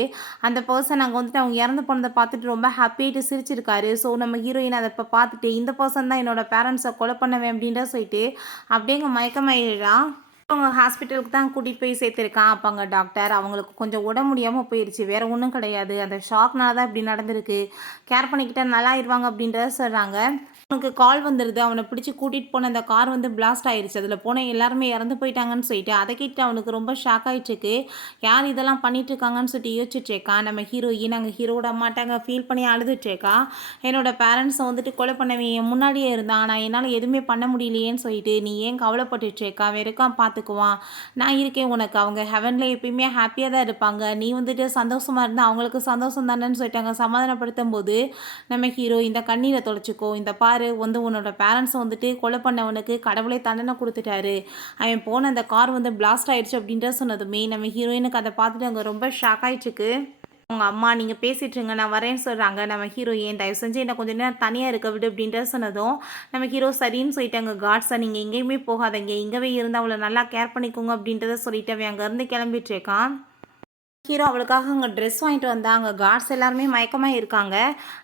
அந்த பர்சன் அங்கே வந்துட்டு அவங்க இறந்து போனதை பார்த்துட்டு ரொம்ப ஹாப்பியாகிட்டு சிரிச்சிருக்காரு. ஸோ நம்ம ஹீரோயின் அதை இப்போ பார்த்துட்டு இந்த பர்சன் தான் என்னோடய பேரண்ட்ஸை கொலை பண்ணவேன் அப்படின்ற சொல்லிட்டு அப்படியே அங்கே மயக்கமாயிடுறா. அவங்க ஹாஸ்பிட்டலுக்கு தான் கூட்டிகிட்டு போய் சேர்த்துருக்கான். அப்போ அங்கே டாக்டர் அவங்களுக்கு கொஞ்சம் உடம்பு முடியாமல் போயிடுச்சு, வேறு ஒன்றும் கிடையாது, அந்த ஷாக்னால தான் இப்படி நடந்திருக்கு, கேர் பண்ணிக்கிட்டால் நல்லாயிருவாங்க அப்படின்றத சொல்கிறாங்க. அவனுக்கு கால் வந்துடுது, அவனை பிடிச்சி கூட்டிகிட்டு போன அந்த கார் வந்து பிளாஸ்ட் ஆயிடுச்சு, அதில் போன எல்லாருமே இறந்து போயிட்டாங்கன்னு சொல்லிட்டு அதை கேட்டு அவனுக்கு ரொம்ப ஷாக் ஆகிட்டுருக்கு. யார் இதெல்லாம் பண்ணிகிட்ருக்காங்கன்னு சொல்லிட்டு யோசிச்சுட்ருக்கான். நம்ம ஹீரோயின் அங்கே ஹீரோட அம்மாட்டாங்க ஃபீல் பண்ணி அழுதுட்ருக்கா. என்னோட பேரண்ட்ஸை வந்துட்டு கொலை பண்ணவே என் முன்னாடியே இருந்தான், ஆனால் என்னால் எதுவுமே பண்ண முடியலையேன்னு சொல்லிட்டு நீ ஏன் கவலைப்பட்டுட்ருக்கா, வெறுக்கான் பார்த்துக்குவான், நான் இருக்கேன் உனக்கு, அவங்க ஹெவனில் எப்பயுமே ஹாப்பியாக தான் இருப்பாங்க, நீ வந்துட்டு சந்தோஷமாக இருந்தால் அவங்களுக்கு சந்தோஷம் தானேன்னு சொல்லிட்டாங்க. சமாதானப்படுத்தும் போது நம்ம ஹீரோ இந்த கண்ணீரை தொலைச்சிக்கோ, இந்த வந்து உன்னோட பேரண்ட்ஸை வந்துட்டு கொலை பண்ணவனுக்கு கடவுளே தண்டனை கொடுத்துட்டாரு, அவன் போன அந்த கார் வந்து பிளாஸ்ட் ஆயிடுச்சு அப்படின்ற சொன்னதுமே நம்ம ஹீரோயினுக்கு அதை பார்த்துட்டு அங்கே ரொம்ப ஷாக் ஆயிடுச்சுக்கு. உங்கள் அம்மா நீங்கள் பேசிட்டுருங்க நான் வரேன்னு சொல்கிறாங்க. நம்ம ஹீரோயின் தயவு செஞ்சு என்ன கொஞ்சம் நேரம் தனியாக இருக்க விடு அப்படின்ற சொன்னதும் நம்ம ஹீரோ சரின்னு சொல்லிட்டாங்க. காட்ஸை நீங்கள் எங்கேயுமே போகாதீங்க, இங்கேவே இருந்து அவளை நல்லா கேர் பண்ணிக்கோங்க அப்படின்றத சொல்லிட்டு அவன் அங்கேருந்து கிளம்பிட்டுருக்கான். ஹீரோ அவளுக்காக அங்கே ட்ரெஸ் வாங்கிட்டு வந்தாங்க, கார்ட்ஸ் எல்லாருமே மயக்கமாக இருக்காங்க.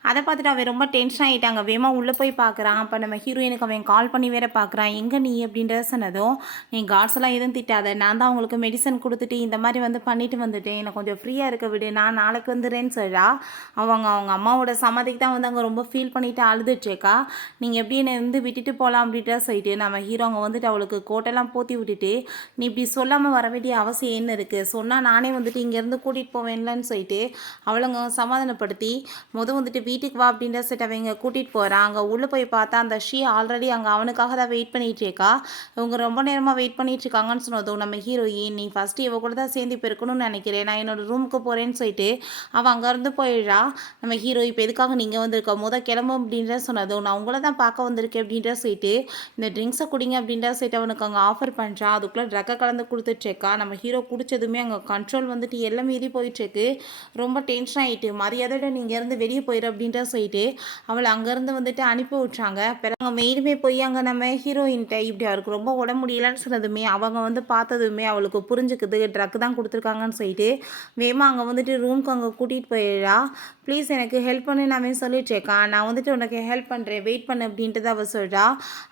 அதை பார்த்துட்டு அவன் ரொம்ப டென்ஷன் ஆகிட்டாங்க, வேகமாக உள்ளே போய் பார்க்குறான். அப்போ நம்ம ஹீரோயினுக்கு அவன் கால் பண்ணி வேற பார்க்குறான், எங்கே நீ அப்படின்றத சொன்னதும் நீ கார்ட்ஸ் எல்லாம் எதுவும் திட்டாத, நான் தான் அவங்களுக்கு மெடிசன் கொடுத்துட்டு இந்த மாதிரி வந்து பண்ணிட்டு வந்துட்டேன், எனக்கு கொஞ்சம் ஃப்ரீயாக இருக்க விடு, நான் நாளைக்கு வந்துடுறேன்னு சொல்கிறா. அவங்க அம்மாவோட சமாதிக்கு தான் வந்து அங்கே ரொம்ப ஃபீல் பண்ணிவிட்டு அழுதுட்ருக்கா. நீங்கள் எப்படி என்னை வந்து விட்டுட்டு போகலாம் அப்படின்ற சொல்லிட்டு நம்ம ஹீரோ அங்கே வந்துட்டு அவளுக்கு கோட்டெல்லாம் போற்றி விட்டுட்டு நீ இப்படி சொல்லாமல் வர வேண்டிய அவசியம் என்ன இருக்குது, சொன்னால் நானே வந்துட்டு இங்கேருந்து அங்கேருந்து கூட்டிகிட்டு போவேன்லன்னு சொல்லிட்டு அவளுங்க சமாதானப்படுத்தி வந்துட்டு வீட்டுக்கு வா அப்படின்ற சொல்லிட்டு அவங்க கூட்டிகிட்டு போகிறான். அங்கே உள்ளே போய் பார்த்தா அந்த ஆல்ரெடி அங்கே அவனுக்காக தான் வெயிட் பண்ணிகிட்டு இருக்கா. இவங்க ரொம்ப நேரமாக வெயிட் பண்ணிட்டு இருக்காங்கன்னு சொன்னதும் நம்ம ஹீரோயின் நீ ஃபஸ்ட்டு இவ கூட தான் சேர்ந்து இப்போ இருக்கணும்னு நினைக்கிறேன், நான் என்னோட ரூமுக்கு போகிறேன்னு சொல்லிட்டு அவள் அங்கேருந்து போயிடுறா. நம்ம ஹீரோ இப்போ எதுக்காக நீங்கள் வந்திருக்க கிளம்பு அப்படின்ற சொன்னதும் நான் உங்களை தான் பார்க்க வந்திருக்கேன் அப்படின்ற சொல்லிட்டு இந்த ட்ரிங்க்ஸை குடிங்க அப்படின்ற சொல்லிட்டு அவனுக்கு அங்கே ஆஃபர் பண்ணுறான். அதுக்குள்ளே ட்ரக்கை கலந்து கொடுத்துட்ருக்கா. நம்ம ஹீரோ குடிச்சதுமே அங்கே கண்ட்ரோல் வந்துட்டு எல்லாம் மீறி போயிட்டுருக்கு. ரொம்ப டென்ஷன் ஆகிட்டு மரியாதையோட நீங்கள் இருந்து வெளியே போயிரு அப்படின்ற சொல்லிட்டு அவளை அங்கேருந்து வந்துட்டு அனுப்பி விட்றாங்க. பிறகு அவங்க மெயிலுமே போய் அங்கே நம்ம ஹீரோயின்ட்ட இப்படி அவருக்கு ரொம்ப உடம்பு முடியலன்னு சொன்னதுமே அவங்க வந்து பார்த்ததுமே அவளுக்கு புரிஞ்சுக்குது ட்ரக் தான் கொடுத்துருக்காங்கன்னு சொல்லிட்டு வேமா அங்கே வந்துட்டு ரூம்க்கு அங்கே கூட்டிகிட்டு போயிடுறா. ப்ளீஸ் எனக்கு ஹெல்ப் பண்ணு நான் சொல்லிட்டுருக்கான், நான் வந்துட்டு உனக்கு ஹெல்ப் பண்ணுறேன் வெயிட் பண்ணு அப்படின்ட்டு தான் அவள் சொல்கிறா.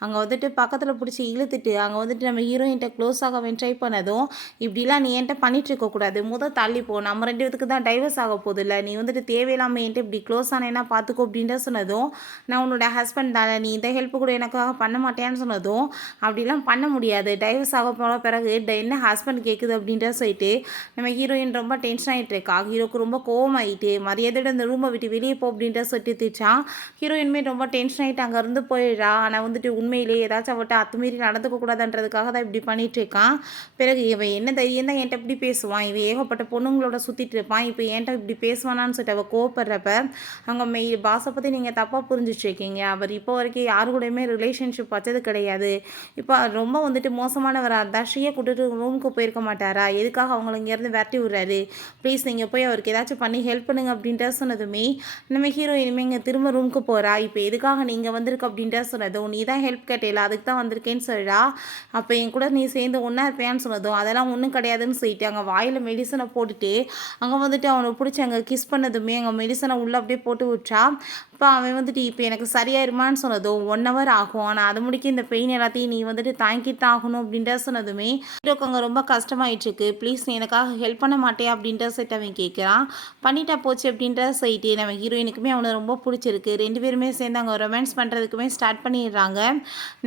அங்கே வந்துட்டு பக்கத்தில் பிடிச்சி இழுத்துட்டு அங்கே வந்துட்டு நம்ம ஹீரோயின்ட்ட க்ளோஸ் ஆக ட்ரை பண்ணதும் இப்படிலாம் நீ என்கிட்ட பண்ணிட்டு இருக்கக்கூடாது, தள்ளிப்போ நம்ம 2 பேத்துக்கு தான் டைவர்ஸ் ஆக போகுது இல்லை, நீ வந்துட்டு தேவையில்லாமல் என்கிட்ட இப்படி க்ளோஸ் ஆனேன்னா பார்த்துக்கோ அப்படின்ட்டு சொன்னதும் நான் உன்னோட ஹஸ்பண்ட் தானே நீ இந்த ஹெல்ப் கூட எனக்காக பண்ண மாட்டேன்னு சொன்னதும் அப்படிலாம் பண்ண முடியாது, டைவர்ஸ் ஆக போன பிறகு என்ன ஹஸ்பண்ட் கேட்குது அப்படின்ற சொல்லிட்டு நம்ம ஹீரோயின் ரொம்ப டென்ஷன் ஆகிட்டு இருக்கா. ஹீரோக்கு ரொம்ப கோவமாயிட்டு மரியாதையோட இந்த ரூமை விட்டு வெளியே போ அப்படின்ற சொல்லிட்டு திச்சான். ஹீரோயின்மே ரொம்ப டென்ஷன் ஆகிட்டு அங்கேருந்து போயிடுறா. ஆனால் வந்துட்டு உண்மையிலேயே ஏதாச்சும் அவட்ட அத்துமீறி நடந்துக்க கூடாதுன்றதுக்காக தான் இப்படி பண்ணிட்டு இருக்கான். பிறகு இவன் என்ன தைரியம் தான் என்கிட்ட இப்படி பேசுவான், இவன் ஏகப்பட்ட பொண்ணுங்களோட சுற்றிட்டு இருப்பான், இப்போ என்கிட்ட இப்படி பேசுவானான்னு சொல்லிட்டு அவள் கோவப்படுறப்ப அவங்க பாஸை பற்றி நீங்கள் தப்பாக புரிஞ்சிட்ருக்கீங்க, அவர் இப்போ வரைக்கும் யாரு கூடயுமே ரிலேஷன்ஷிப் வச்சது கிடையாது, இப்போ ரொம்ப வந்துட்டு மோசமானவராக இருந்தால் ஸ்ரீயை கூட்டிட்டு ரூமுக்கு போயிருக்க மாட்டாரா, எதுக்காக அவங்கள இங்கேருந்து விரட்டி விடுறாரு, ப்ளீஸ் நீங்கள் போய் அவருக்கு ஏதாச்சும் பண்ணி ஹெல்ப் பண்ணுங்க அப்படின்ட்டு சொன்னதுமே நம்ம ஹீரோயினுமே இங்கே திரும்ப ரூமுக்கு போகிறா. இப்போ எதுக்காக நீங்கள் வந்திருக்க அப்படின்ட்டு சொன்னதும் நீ தான் ஹெல்ப் கேட்டேல அதுக்கு தான் வந்திருக்கேன்னு சொல்கிறா. அப்போ என் கூட நீ சேர்ந்து ஒன்றா இருப்பேன்னு சொன்னதும் அதெல்லாம் ஒன்றும் கிடையாதுன்னு சொல்லிட்டு அங்கே வாயில் மெடிசனை போட்டுட்டு அங்கே வந்துட்டு அவனை பிடிச்சி அங்கே கிஸ் பண்ணதுமே அங்கே மெடிசனை உள்ளே அப்படியே போட்டு விட்றா. இப்போ அவன் வந்துட்டு இப்போ எனக்கு சரியாயிருமான்னு சொன்னதும் 1 hour ஆகும், ஆனால் அது முடிக்க இந்த பெயின் எல்லாத்தையும் நீ வந்துட்டு தாங்கிட்டு ஆகணும் அப்படின்ட்டு சொன்னதுமே ஹீரோக்கு அங்கே ரொம்ப கஷ்டமாயிட்டுருக்கு. ப்ளீஸ் நீ எனக்காக ஹெல்ப் பண்ண மாட்டேன் அப்படின்ட்டு சொல்லிட்டு அவன் கேட்குறான். பண்ணிட்டா போச்சு அப்படின்ற சொல்லிட்டு நம்ம ஹீரோயினுக்குமே அவனை ரொம்ப பிடிச்சிருக்கு. 2 பேருமே சேர்ந்து அங்கே ரொமான்ஸ் பண்ணுறதுக்குமே ஸ்டார்ட் பண்ணிடுறாங்க.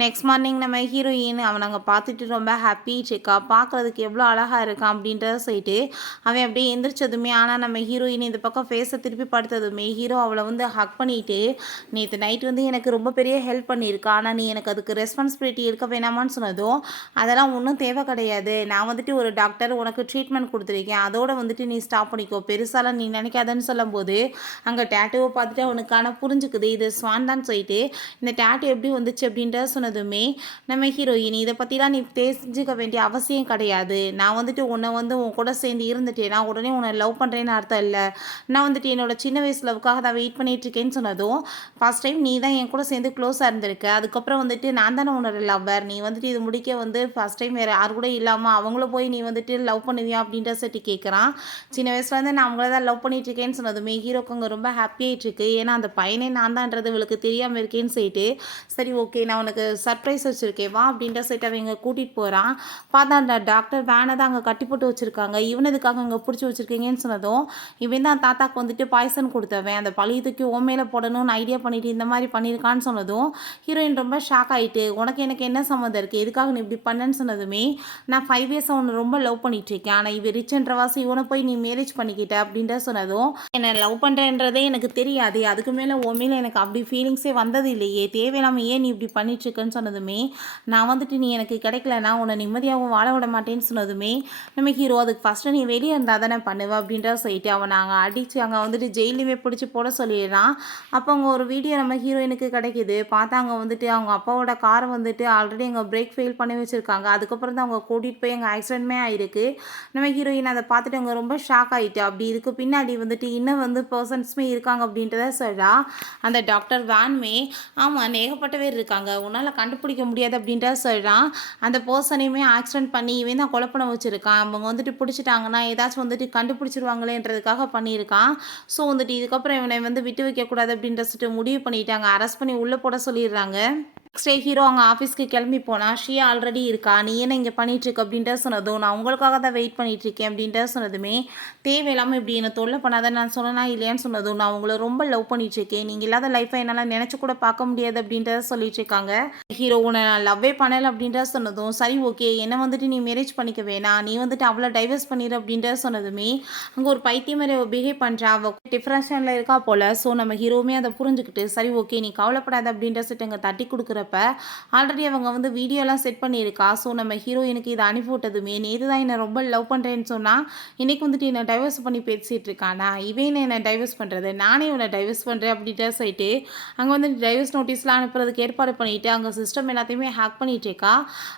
நெக்ஸ்ட் மார்னிங் நம்ம ஹீரோயின் அவனை அங்கே பார்த்துட்டு ரொம்ப ஹாப்பி இருக்கா, பார்க்குறதுக்கு எவ்வளோ அழகாக இருக்கான் அப்படின்றத சொல்லிட்டு அவன் அப்படியே எந்திரிச்சதுமே ஆனால் நம்ம ஹீரோயின் இந்த பக்கம் ஃபேஸை திருப்பி படுத்ததுமே ஹீரோ அவளை வந்து ஹக் பண்ணி நேற்று நைட் வந்து எனக்கு ரொம்ப பெரிய ஹெல்ப் பண்ணியிருக்கா, ஆனால் நீ எனக்கு அதுக்கு ரெஸ்பான்சிபிலிட்டி இருக்க வேணாமான்னு சொன்னதும் அதெல்லாம் ஒன்றும் தேவை கிடையாது, நான் வந்துட்டு ஒரு டாக்டர் உனக்கு ட்ரீட்மெண்ட் கொடுத்துருக்கேன், அதோட வந்துட்டு நீ ஸ்டாப் பண்ணிக்கோ, பெருசாலாம் நீ நினைக்காதன்னு சொல்லும்போது அங்கே டேட்டுவை பார்த்துட்டு அவனுக்கான புரிஞ்சுக்குது இது ஸ்வான் தான் சொல்லிட்டு இந்த டேட்டு எப்படி வந்துச்சு அப்படின்ற சொன்னதுமே நம்ம ஹீரோயின் இதை பற்றிலாம் நீ தெரிஞ்சுக்க வேண்டிய அவசியம் கிடையாது, நான் வந்துட்டு உன்னை வந்து உன் கூட சேர்ந்து இருந்துட்டேன், நான் உடனே உன்னை லவ் பண்ணுறேன்னு அர்த்தம் இல்லை, நான் வந்துட்டு என்னோட சின்ன வயசு லவ்க்காக தான் வெயிட் பண்ணிட்டு இருக்கேன்னு சொன்னதும் ஃபர்ஸ்ட் டைம் நீ தான் என் கூட சேர்ந்து க்ளோஸாக இருந்திருக்க, அதுக்கப்புறம் வந்துட்டு நான் தானே உன்னோட லவ்வர், நீ வந்துட்டு இது முடிக்க வந்து ஃபர்ஸ்ட் டைம் வேறு யாரு கூட இல்லாமல் அவங்கள போய் நீ வந்துட்டு லவ் பண்ணுவியா அப்படின்ற சொல்லி கேட்குறான். சின்ன வயசுலேருந்து நான் அவங்கள தான் லவ் பண்ணிட்டு இருக்கேன்னு சொன்னதுமே ஹீரோக்கு அங்கே ரொம்ப ஹாப்பியாகிட்டு இருக்கு. ஏன்னா அந்த பையனே நான் தான்ன்றது இவளுக்கு தெரியாமல் இருக்கேன்னு சொல்லிட்டு சரி ஓகே நான் உனக்கு சர்ப்ரைஸ் வச்சுருக்கேன் வா அப்படின்ற சொல்லிட்டு அவங்க கூட்டிகிட்டு போகிறான். பார்த்தா அந்த டாக்டர் வேனை தான் அங்கே கட்டி போட்டு வச்சுருக்காங்க, இவனதுக்காக அங்கே பிடிச்சி வச்சுருக்கீங்கன்னு சொன்னதும் இவன் தான் தாத்தாக்கு வந்துட்டு பாய்சன் கொடுத்தவன், அந்த பழைய தூக்கி ஓமையில் போடணும்னு ஐடியா பண்ணிட்டு இந்த மாதிரி பண்ணியிருக்கான்னு சொன்னதும் ஹீரோயின் ரொம்ப ஷாக் ஆகிட்டு உனக்கு எனக்கு என்ன சம்மந்தம் இருக்குது, எதுக்காக நீ இப்படி பண்ணேன்னு சொன்னதுமே நான் 5 years அவனை ரொம்ப லவ் பண்ணிட்டு இருக்கேன், ஆனால் இவன் ரிச்ன்ற வாசி இவனை போய் நீ மேரேஜ் பண்ணிக்கிட்ட அப்படின்ற சொன்னதும் என்னை லவ் பண்ணுறேன்றதே எனக்கு தெரியாது, அதுக்கு மேலே உண்மையில் எனக்கு அப்படி ஃபீலிங்ஸே வந்தது இல்லையே, தேவையில்லாமல் ஏன் நீ இப்படி பண்ணிட்டு இருக்கேன்னு சொன்னதுமே நான் வந்துட்டு நீ எனக்கு கிடைக்கலனா உன்னை நிம்மதியாகவும் வாழ விட மாட்டேன்னு சொன்னதுமே நம்ம ஹீரோ அதுக்கு ஃபஸ்ட்டு நீ வெளியே இருந்தால் தானே பண்ணுவேன் அப்படின்ற சொல்லிட்டு அவன் நாங்கள் அடித்து அங்கே வந்துட்டு ஜெயிலுமே பிடிச்சி போட சொல்லிடுறான். அப்போ அங்கே ஒரு வீடியோ நம்ம ஹீரோயினுக்கு கிடைக்கிது. பார்த்தா அங்கே வந்துட்டு அவங்க அப்பாவோட காரை வந்துட்டு ஆல்ரெடி அங்கே பிரேக் ஃபெயில் பண்ணி வச்சுருக்காங்க. அதுக்கப்புறம் தான் அவங்க கூட்டிகிட்டு போய் அங்கே ஆக்சிடென்ட்மே ஆகிருக்கு. நம்ம ஹீரோயின் அதை பார்த்துட்டு அவங்க ரொம்ப ஷாக் ஆகிட்டு அப்படி இதுக்கு பின்னாடி வந்துட்டு இன்னும் வந்து பர்சன்ஸுமே இருக்காங்க அப்படின்றத சொல்கிறா. அந்த டாக்டர் வேன்மே ஆமாம் ஏகப்பட்ட பேர் இருக்காங்க உன்னால் கண்டுபிடிக்க முடியாது அப்படின்றத சொல்கிறான். அந்த பர்சனையுமே ஆக்சிடென்ட் பண்ணி இவன் தான் கொலை பண்ண வச்சுருக்கான், அவங்க வந்துட்டு பிடிச்சிட்டாங்கன்னா ஏதாச்சும் வந்துட்டு கண்டுபிடிச்சிருவாங்களேன்றதுக்காக பண்ணியிருக்கான். ஸோ வந்துட்டு இதுக்கப்புறம் இவனை வந்து விட்டு வைக்கக்கூடாது அப்படின்ற சொல்லிட்டு முடிவு பண்ணிட்டாங்க, அரெஸ்ட் பண்ணி உள்ளே போட சொல்லிடுறாங்க. நெக்ஸ்ட் டே ஹீரோ அவங்க ஆஃபீஸ்க்கு கிளம்பி போனால் ஷியா ஆல்ரெடி இருக்கா. நீ என்ன இங்கே பண்ணிகிட்ருக்க அப்படின்ட்டு சொன்னதும், நான் உங்களுக்காக தான் வெயிட் பண்ணிகிட்ருக்கேன் அப்படின்ட்டு சொன்னதுமே, தேவையில்லாமல் இப்படி என்னை தொல்லை பண்ணாத நான் சொன்னேனா இல்லையான்னு சொன்னதும், நான் உங்களை ரொம்ப லவ் பண்ணிகிட்ருக்கேன், நீங்கள் இல்லாத லைஃப்பை என்னால் நினச்சி கூட பார்க்க முடியாது அப்படின்ட்டு சொல்லிட்டு இருக்காங்க. ஹீரோ உன்னை நான் லவ்வே பண்ணலை அப்படின்ட்டு சொன்னதும், சரி ஓகே என்னை வந்துட்டு நீ மேரேஜ் பண்ணிக்க வேணாம், நீ வந்துட்டு அவளை டைவர்ஸ் பண்ணிடு அப்படின்ட்டு சொன்னதுமே, அங்கே ஒரு பைத்தியம் மாதிரி பிஹேவ் பண்ணுறா. அவள் டிஃப்ரென்ஷனில் இருக்கா போல். ஸோ நம்ம ஹீரோவுமே அதை புரிஞ்சுக்கிட்டு, சரி ஓகே நீ கவலைப்படாத அப்படின்ட்டு சொல்லிட்டு அங்கே தட்டி கொடுக்குற ஆல்ரெடி அவங்க வந்து வீடியோலாம் செட் பண்ணியிருக்கா. ஸோ நம்ம ஹீரோயினுக்கு இதை அனுப்பி விட்டதுமே, நேற்று தான் என்னை ரொம்ப லவ் பண்ணுறேன்னு சொன்னால் இன்றைக்கி வந்துட்டு என்னை டைவர்ஸ் பண்ணி பேசிகிட்டு இருக்கானா, இவன் என்னை டைவர்ஸ் பண்ணுறது, நானே இவனை டைவர்ஸ் பண்ணுறேன் அப்படின்ட்டு சொல்லிட்டு அங்கே வந்து டைவர்ஸ் நோட்டீஸ்லாம் அனுப்புறதுக்கு ஏற்பாடு பண்ணிவிட்டு அங்கே சிஸ்டம் எல்லாத்தையுமே ஹேக் பண்ணிகிட்டு இருக்கா.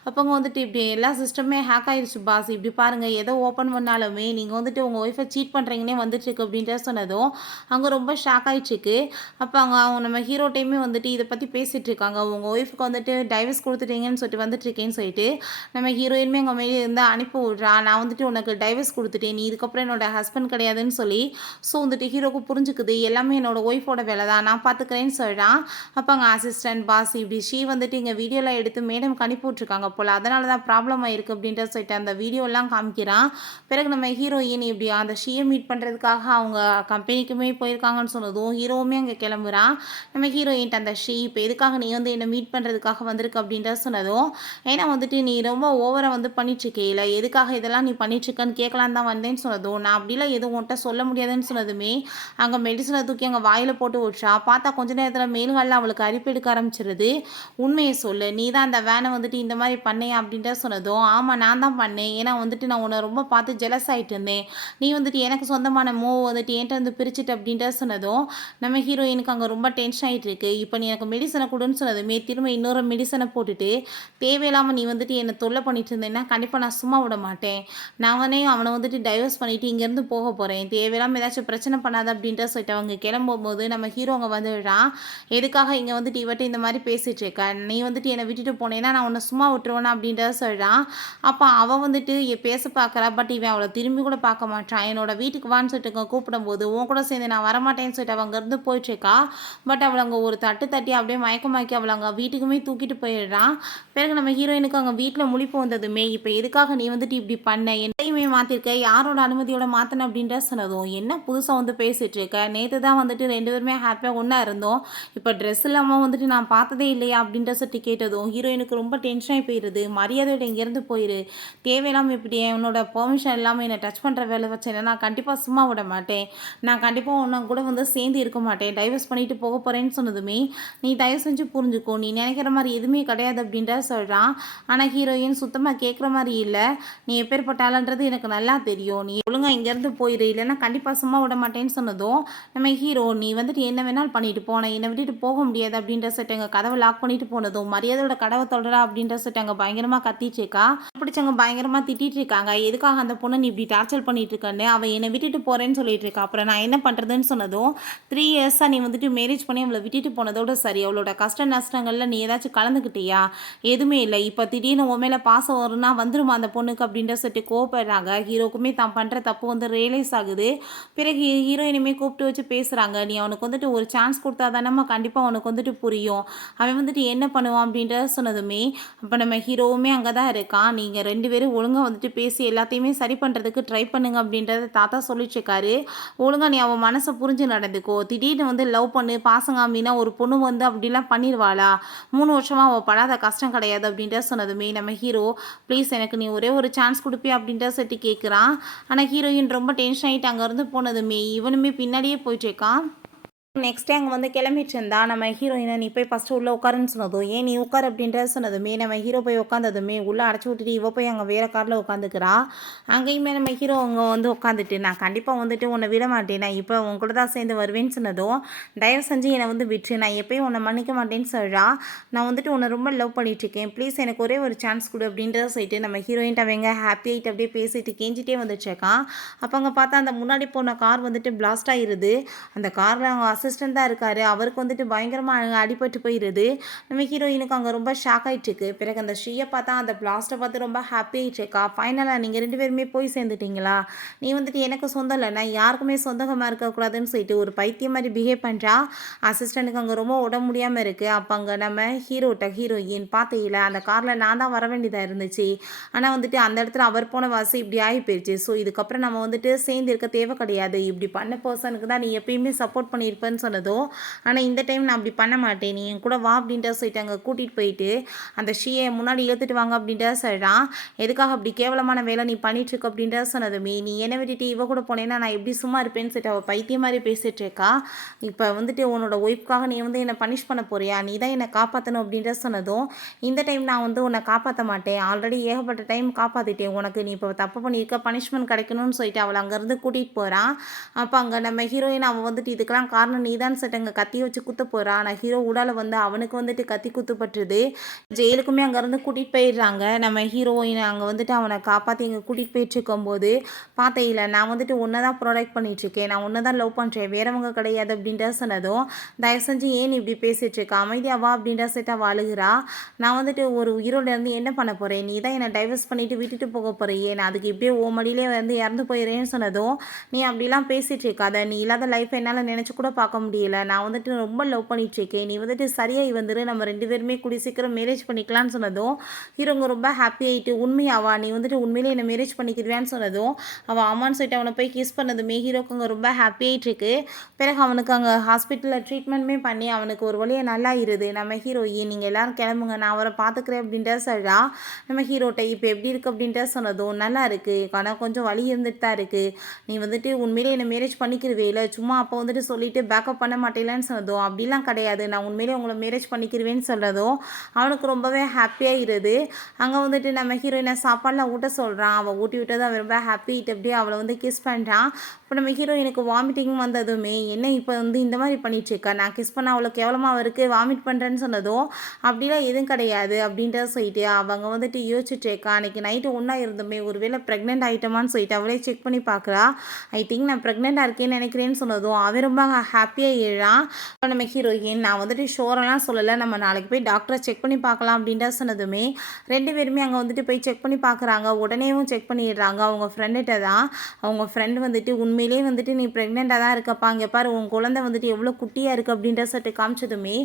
அப்போ அங்கே வந்துட்டு இப்படி எல்லா சிஸ்டமே ஹேக் ஆகிடுச்சு பாஸ், இப்படி பாருங்கள் எதை ஓப்பன் பண்ணாலுமே நீங்கள் வந்துட்டு உங்கள் ஒய்ஃபை சீட் பண்ணுறீங்கன்னே வந்துட்டுருக்கு அப்படின்ட்டு சொன்னதும் அங்கே ரொம்ப ஷாக் ஆகிடுச்சுக்கு. அப்போ அவங்க நம்ம ஹீரோ டைமே வந்துட்டு இதை பற்றி பேசிகிட்டு இருக்காங்க. உங்கள் ஒய்ஃபுக்கு வந்துட்டு டைவர்ஸ் கொடுத்துட்டீங்கன்னு சொல்லிட்டு வந்துட்டுருக்கேன்னு சொல்லிட்டு நம்ம ஹீரோயினுமே அங்கே மேலே இருந்து அனுப்பி விட்றா. நான் வந்துட்டு உனக்கு டைவர்ஸ் கொடுத்துட்டேன், நீ இதுக்கப்புறம் என்னோட ஹஸ்பண்ட் கிடையாதுன்னு சொல்லி. ஸோ வந்துட்டு ஹீரோக்கு புரிஞ்சுக்குது எல்லாமே என்னோட ஒய்ஃபோட வேலை தான், நான் பார்த்துக்கிறேன்னு சொல்கிறான். அப்போ அங்கே அசிஸ்டன்ட் பாஸ் இப்படி ஷீ வந்துட்டு இங்கே வீடியோலாம் எடுத்து மேடம் அனுப்பி விட்ருக்காங்க போல், அதனால தான் ப்ராப்ளம் ஆயிருக்கு அப்படின்ட்டு சொல்லிட்டு அந்த வீடியோலாம் காமிக்கிறான். பிறகு நம்ம ஹீரோயின் இப்படி அந்த ஷீயை மீட் பண்ணுறதுக்காக அவங்க கம்பெனிக்குமே போயிருக்காங்கன்னு சொன்னதும் ஹீரோவுமே அங்கே கிளம்புறான். நம்ம ஹீரோயின் அந்த ஷீ இப்போ எதுக்காக நீ வந்து என்னை மீட் பண்ணுறதுக்காக வந்திருக்கு அப்படின்ற சொன்னதும், ஏன்னா வந்துட்டு நீ ரொம்ப ஓவராக வந்து பண்ணிட்டுருக்கேல, எதுக்காக இதெல்லாம் நீ பண்ணிட்டுருக்கன்னு கேட்கலான்னு தான் வந்தேன்னு சொன்னதும், நான் அப்படிலாம் எதுவும் உன்ட்ட சொல்ல முடியாதுன்னு சொன்னதுமே அங்கே மெடிசனை தூக்கி அங்கே வாயில் போட்டு விட்றா. பார்த்தா கொஞ்ச நேரத்தில் மேல்களில் அவளுக்கு அரிப்பு எடுக்க ஆரம்பிச்சிருது. உண்மையை சொல்லு, நீ தான் அந்த வேனை வந்துட்டு இந்த மாதிரி பண்ணேன் அப்படின்ட்டு சொன்னதும், ஆமாம் நான் தான் பண்ணேன், ஏன்னா வந்துட்டு நான் உன்னை ரொம்ப பார்த்து ஜெலஸ் ஆகிட்டு இருந்தேன், நீ வந்துட்டு எனக்கு சொந்தமான மூவ் வந்துட்டு என்கிட்ட வந்து பிரிச்சுட்டு அப்படின்ட்டு சொன்னதும் நம்ம ஹீரோயினுக்கு அங்கே ரொம்ப டென்ஷன் ஆகிட்டு இருக்கு. இப்போ நீ எனக்கு மெடிசனை கொடுன்னு சொன்னதுமே திரும்ப இன்னொரு மெடிசனை போட்டுட்டு, தேவையில்லாமல் நீ வந்துட்டு என்னை தொல்லை பண்ணிட்டு இருந்தேன்னா கண்டிப்பாக நான் சும்மா விட மாட்டேன், நானே அவனை வந்துட்டு டைவர்ஸ் பண்ணிவிட்டு இங்கேருந்து போக போகிறேன், தேவையில்லாமல் ஏதாச்சும் பிரச்சனை பண்ணாத அப்படின்ட்டு சொல்லிட்டு அவங்க கிளம்பும்போது நம்ம ஹீரோ அங்கே வந்துடுறான். எதுக்காக இங்கே வந்துட்டு இவட்ட இந்த மாதிரி பேசிகிட்டு இருக்க, நீ வந்துட்டு என்னை விட்டுட்டு போனேன்னா நான் உன்னை சும்மா விட்டுருவேனா அப்படின்றத சொல்கிறான். அப்போ அவள் வந்துட்டு பேச பார்க்குறா. பட் இவன் அவளை திரும்பி கூட பார்க்க மாட்டான். என்னோட வீட்டுக்கு வான்னு சொல்லிட்டு கூப்பிடும்போது உன் கூட சேர்ந்து நான் வரமாட்டேன்னு சொல்லிட்டு அவங்க இருந்து போயிட்டுருக்கா. பட் அவள் அங்கே ஒரு தட்டு தட்டி அப்படியே மயக்கமாக்கி அவளை அங்கே வீட்டுக்குமே தூக்கிட்டு போயிடுறான். பிறகு நம்ம ஹீரோயினுக்கு அங்கே வீட்டில் முழிப்பு வந்ததுமே, இப்போ எதுக்காக நீ வந்துட்டு இப்படி பண்ண, என்னையுமே மாற்றிருக்க, யாரோட அனுமதியோட மாற்றின அப்படின்ற சொன்னதும், என்ன புதுசாக வந்து பேசிகிட்டு இருக்க, நேற்று தான் வந்துட்டு 2 பேருமே ஹாப்பியாக ஒன்றா இருந்தோம், இப்போ ட்ரெஸ் இல்லாமல் வந்துட்டு நான் பார்த்ததே இல்லையா அப்படின்ற சொல்லிட்டு கேட்டதும் ஹீரோயினுக்கு ரொம்ப டென்ஷனாகி போயிடுது. மரியாதையோட இங்கேருந்து போயிரு, தேவையில்லாமல் இப்படி என்னோட பெர்மிஷன் இல்லாமல் என்னை டச் பண்ணுற வேலை வச்சேன்னா நான் கண்டிப்பாக சும்மா விட மாட்டேன், நான் கண்டிப்பாக உன்னை கூட வந்து சேர்ந்து இருக்க மாட்டேன், டைவர்ஸ் பண்ணிட்டு போக போகிறேன்னு சொன்னதுமே, நீ தயவு செஞ்சு புரிஞ்சுக்கோ, நீ நினைக்கிற மாதிரி எதுவுமே கிடையாது அப்படின்ற சொல்கிறான். ஆனால் ஹீரோயின் சுத்தமாக கேட்குற மாதிரி இல்லை. நீ எப்பேற்பட்டாலன்றது எனக்கு நல்லா தெரியும், நீ ஒழுங்காக இங்கேருந்து போயிரு, இல்லைன்னா கண்டிப்பாக சும்மா விட மாட்டேன்னு சொன்னதும் நம்ம ஹீரோ, நீ வந்துட்டு என்ன வேணாலும் பண்ணிட்டு போனேன், என்னை விட்டுட்டு போக முடியாது அப்படின்ற சொல்லிட்டு எங்கள் கதவை லாக் பண்ணிட்டு போனதும், மரியாதையோட கதவை தொடரா அப்படின்ற சொல்லிட்டு அங்கே பயங்கரமாக கத்திட்டு இருக்கா. பிடிச்சவங்க பயங்கரமாக திட்டிட்டு இருக்காங்க. எதுக்காக அந்த பொண்ணை நீ இப்படி டார்ச்சர் பண்ணிட்டு இருக்கன்னு, அவள் என்னை விட்டுட்டு போகிறேன்னு சொல்லிட்டு இருக்கா. அப்புறம் நான் என்ன பண்ணுறதுன்னு சொன்னதும், 3 இயர்ஸாக நீ வந்துட்டு மேரேஜ் பண்ணி அவளை விட்டுட்டு போனதோட சரி, அவளோட கஷ்ட நஷ்டங்களில் நீ ஏதாச்சும் கலந்துக்கிட்டியா, எதுவுமே இல்லை, இப்போ திடீர்னு உன் மேலே பாசம் வரும்னா வந்துருமா அந்த பொண்ணுக்கு அப்படின்ற சொல்லிட்டு கோவப்படுறாங்க. ஹீரோக்குமே தான் பண்ணுற தப்பு வந்து ரியலைஸ் ஆகுது. பிறகு ஹீரோயினுமே கூப்பிட்டு வச்சு பேசுகிறாங்க. நீ அவனுக்கு வந்துட்டு ஒரு சான்ஸ் கொடுத்தா தானே கண்டிப்பாக அவனுக்கு வந்துட்டு புரியும், அவன் வந்துட்டு என்ன பண்ணுவான் அப்படின்றத சொன்னதுமே, அப்போ நம்ம ஹீரோவுமே அங்கே தான் இருக்கான். நீங்கள் 2 பேரும் ஒழுங்காக வந்துட்டு பேசி எல்லாத்தையுமே சரி பண்ணுறதுக்கு ட்ரை பண்ணுங்க அப்படின்றத தாத்தா சொல்லிட்டுருக்காரு. ஒழுங்காக நீ அவன் மனசை புரிஞ்சு நடந்துக்கோ, திடீர்னு வந்து லவ் பண்ணு பாசங்க அப்படின்னா ஒரு பொண்ணு வந்து அப்படிலாம் பண்ணிடுவாளா, 3 வருஷமாக அவள் படாத கஷ்டம் கிடையாது அப்படின்ற சொன்னதுமே நம்ம ஹீரோ, ப்ளீஸ் எனக்கு நீ ஒரே ஒரு சான்ஸ் கொடுப்பியா அப்படின்ற சொல்லிட்டு கேட்குறான். ஆனால் ஹீரோயின் ரொம்ப டென்ஷன் ஆகிட்டு அங்கேருந்து போனதுமே இவனுமே பின்னாடியே போயிட்டுருக்கான். நெக்ஸ்ட் டே அங்கே வந்து கிளம்பிட்டு இருந்தா. நம்ம ஹீரோயினை நீ போய் ஃபஸ்ட்டு உள்ளே உட்காருன்னு சொன்னதும், ஏன் நீ உட்கார் அப்படின்ற சொன்னதுமே நம்ம ஹீரோ போய் உட்காந்ததுமே உள்ளே அடைச்சி விட்டுட்டு இவ போய் அங்கே வேறு காரில் உட்காந்துக்கிறா. அங்கேயுமே நம்ம ஹீரோ அங்கே வந்து உட்காந்துட்டு, நான் கண்டிப்பாக வந்துட்டு உன்னை விட மாட்டேன், நான் இப்போ உன் கூட தான் சேர்ந்து வருவேன்னு சொன்னதும், தயவு செஞ்சு என்னை வந்து விட்டு, நான் எப்பயும் உன்னை மன்னிக்க மாட்டேன்னு சொல்கிறா. நான் வந்துட்டு உன்னை ரொம்ப லவ் பண்ணிட்டுருக்கேன், ப்ளீஸ் எனக்கு ஒரே ஒரு சான்ஸ் கொடு அப்படின்றத சொல்லிட்டு நம்ம ஹீரோயின்ட்டு அவங்க ஹாப்பி ஆகிட்டு அப்படியே பேசிட்டு கெஞ்சிட்டே வந்துட்டுருக்கான். அப்போ அங்கே பார்த்தா அந்த முன்னாடி போன கார் வந்துட்டு பிளாஸ்ட் ஆகிருது. அந்த காரில் அவங்க அசிஸ்டன்ட் தான் இருக்காரு. அவருக்கு வந்துட்டு பயங்கரமா அடிபட்டு போயிருது. நம்ம ஹீரோயினுக்கு அங்க ரொம்ப ஷாக் ஆயிட்டுருக்கு. பிறகு அந்த ஸ்ரீய பார்த்தா அந்த பிளாஸ்ட்ட பார்த்து ரொம்ப ஹாப்பி ஆயிட்டுருக்கா. ஃபைனலா நீங்க 2 பேருமே போய் சேர்ந்துட்டீங்களா? நீ வந்துட்டு எனக்கு சொந்தம் இல்ல. நான் யாருக்குமே சொந்தமா இருக்கக்கூடாதுன்னு சொல்லிட்டு ஒரு பைத்தியம் மாரி பிஹேவ் பண்றா. அசிஸ்டன்ட்க்கு அங்க ரொம்ப உடம்பு முடியாம இருக்கு. அப்ப அங்க நம்ம ஹீரோயின் பார்த்தீங்களா, அந்த கார்ல நான் தான் வர வேண்டியதா இருந்துச்சு. ஆனா வந்துட்டு அந்த இடத்துல அவர் போன வாசி இப்படி ஆகி போயிருச்சு. ஸோ இதுக்கப்புறம் நம்ம வந்துட்டு சேர்ந்து இருக்க தேவை கிடையாது. இப்படி பண்ண பர்சனுக்கு தான் நீ எப்பயுமே சப்போர்ட் பண்ணியிருப்பேன்னு சொன்னதும், ஆனா இந்த டைம் நான் அப்படி பண்ண மாட்டேன். நீ என் கூட வா அப்படின்ட்டு சொல்லிட்டு அங்க கூட்டிட்டு போயிட்டு, அந்த ஷீய முன்னாடி இழுத்துட்டு வாங்க அப்படின்ட்டு சொல்றான். எதுக்காக அப்படி கேவலமான வேலை நீ பண்ணிட்டு இருக்க அப்படின்ட்டு சொன்னதுமே, நீ என்ன விட்டுட்டு இவ கூட போனேன்னா நான் எப்படி சும்மா இருப்பேன்னு சொல்லிட்டு அவ பைத்தியம் மாதிரி பேசிட்டு இருக்கா. இப்ப வந்துட்டு உன்னோட ஒய்ஃப்காக நீ வந்து என்ன பனிஷ் பண்ண போறியா? நீ தான் என்ன காப்பாத்தணும் அப்படின்ட்டு சொன்னதும், இந்த டைம் நான் வந்து உன்னை காப்பாத்த மாட்டேன். ஆல்ரெடி ஏகப்பட்ட டைம் காப்பாத்திட்டேன். உனக்கு நீ இப்போ தப்பு பண்ணியிருக்க, பனிஷ்மென்ட் கிடைக்கணும்னு சொல்லிட்டு அவள அங்கேருந்து கூட்டிட்டு போறான். அப்ப அங்க நம்ம ஹீரோயின் அவ வந்துட்டு இதுக்கெல்லாம் காரணம் நீதான்னு சொல்லிட்டு அங்க கத்திய வச்சு குத்த போறா. ஆனா ஹீரோ உடால வந்து அவனுக்கு வந்துட்டு கத்தி குத்துப்பட்டுருது. ஜெயிலுக்குமே அங்கேருந்து கூட்டிட்டு போயிடுறாங்க. நம்ம ஹீரோயின் அங்க வந்துட்டு அவனை காப்பாத்தி இங்க கூட்டிட்டு போயிட்டு இருக்கும்போது, "பாத்தையில நான் வந்துட்டு உன்ன தான் ப்ரொடெக்ட் பண்ணிட்டு இருக்கேன். நான் உன்ன தான் லவ் பண்றேன். வேறவங்க கிடையாது" அப்படின்ட்டு சொன்னதும், "தயவு செஞ்சு ஏன் நீ இப்படி பேசிட்டு இருக்க? அமைதியா வா" அப்படின்ட்டு சொல்லிட்டு அவ அழுகுறா. "நான் வந்துட்டு ஒரு உயிரோட இருந்து என்ன பண்ண போறேன்? நீ தான் என்ன டைவர்ஸ் பண்ணிட்டு விட்டுட்டு போக போறியே. நான் அதுக்கு இப்படியே உன் மடியிலே வந்து இறந்து போயிடுறேன்னு" சொன்னதும், "நீ அப்படிலாம் பேசிட்டு இருக்காத. நீ இல்லாத லைஃப் என்னால நினைச்சு கூட பார்க்க முடியல. நான் வந்துட்டு ரொம்ப லவ் பண்ணிட்டு இருக்கேன். நீ வந்துட்டு சரியாயி வந்துரு. நம்ம 2 பேருமே கூடிய சீக்கிரம் மேரேஜ் பண்ணிக்கலாம்னு" சொன்னதும், ஹீரோங்க ரொம்ப ஹாப்பி ஆயிட்டு, "உண்மையாவா? நீ வந்துட்டு உண்மையிலேயே என்ன மேரேஜ் பண்ணிக்கிறியான்னு" சொன்னதும், அவ ஆமான்னு சொல்லிட்டு அவனை போய் கிஸ் பண்ணதுமே ஹீரோக்கு அங்க ரொம்ப ஹாப்பி ஆயிட்டு இருக்கு. பிறகு அவனுக்கு அங்க ஹாஸ்பிட்டல்ல ட்ரீட்மெண்ட்டுமே பண்ணி அவனுக்கு ஒரு வழியா நல்லாயிருது. நம்ம ஹீரோயின், "நீங்க எல்லாரும் கிளம்புங்க. நான் அவரை பார்த்துக்கிறேன்" அப்படின்ட்டு சொல்றா. நம்ம ஹீரோட்ட, "இப்போ எப்படி இருக்கு?" அப்படின்ட்டு சொன்னதும், "நல்லா இருக்கு. ஆனா கொஞ்சம் வலி இருந்துட்டு தான் இருக்கு. நீ வந்துட்டு உண்மையிலேயே என்ன மேரேஜ் பண்ணிக்கிருவேல? சும்மா அப்போ வந்துட்டு சொல்லிட்டு பேக்கப் பண்ண மாட்டேலன்னு" சொன்னதும், "அப்படிலாம் கிடையாது. நான் உண்மையிலேயே உங்கள மேரேஜ் பண்ணிக்கிருவேன்னு" சொல்றதும், அவனுக்கு ரொம்பவே ஹாப்பியாயிருது. அங்க வந்துட்டு நம்ம ஹீரோயின சாப்பாடுலாம் ஊட்ட சொல்றான். அவ ஊட்டி விட்டதும் அவன் ரொம்ப ஹாப்பி ஆயிட்டு அப்படியே அவள வந்து கிஸ் பண்றான். அப்ப நம்ம ஹீரோயினுக்கு வாமிட்டிங் வந்ததுமே, "என்ன இப்ப வந்து இந்த மாரி பண்ணிட்டுருக்க? நான் கிஸ் பண்ணா அவ்வளோ கேவலமாவா இருக்கு? வாமிட் பண்றேன்னு" சொன்னதும், "அப்படிலாம் எதுவும் கிடையாது" அப்படின்ட்டு சொல்லிட்டு அவங்க வந்துட்டு யோசிச்சுட்டு இருக்கா. அன்னைக்கு நைட்டு ஒண்ணா இருந்தோமே, ஒருவேளை பிரெக்னன்ட் ஆயிட்டோமான்னு சொல்லிட்டு அவளே செக் பண்ணி பார்க்குறா. "ஐ திங்க் நான் பிரெக்னன்ட்டா இருக்கேன்னு நினைக்கிறேன்னு" சொன்னதும், அவன் ரொம்ப ஹாப்பியாயிடுறான். அப்ப நம்ம ஹீரோயின், "நான் வந்துட்டு ஷூரெல்லாம் சொல்லல. நம்ம நாளைக்கு போய் டாக்டர செக் பண்ணி பார்க்கலாம்" அப்படின்ட்டு சொன்னதுமே, 2 பேருமே அங்க வந்துட்டு போய் செக் பண்ணி பார்க்குறாங்க. உடனேவும் செக் பண்ணிடுறாங்க. அவங்க ஃப்ரெண்டுட்ட தான். அவங்க ஃப்ரெண்ட் வந்துட்டு, "உண்மையிலேயே வந்துட்டு நீ பிரெக்னன்ட்டா தான் இருக்கப்பா. இங்க பாரு உன் குழந்தை வந்துட்டு எவ்வளோ குட்டியா இருக்கு" அப்படின்ற சொல்லிட்டு காமிச்சதுமே,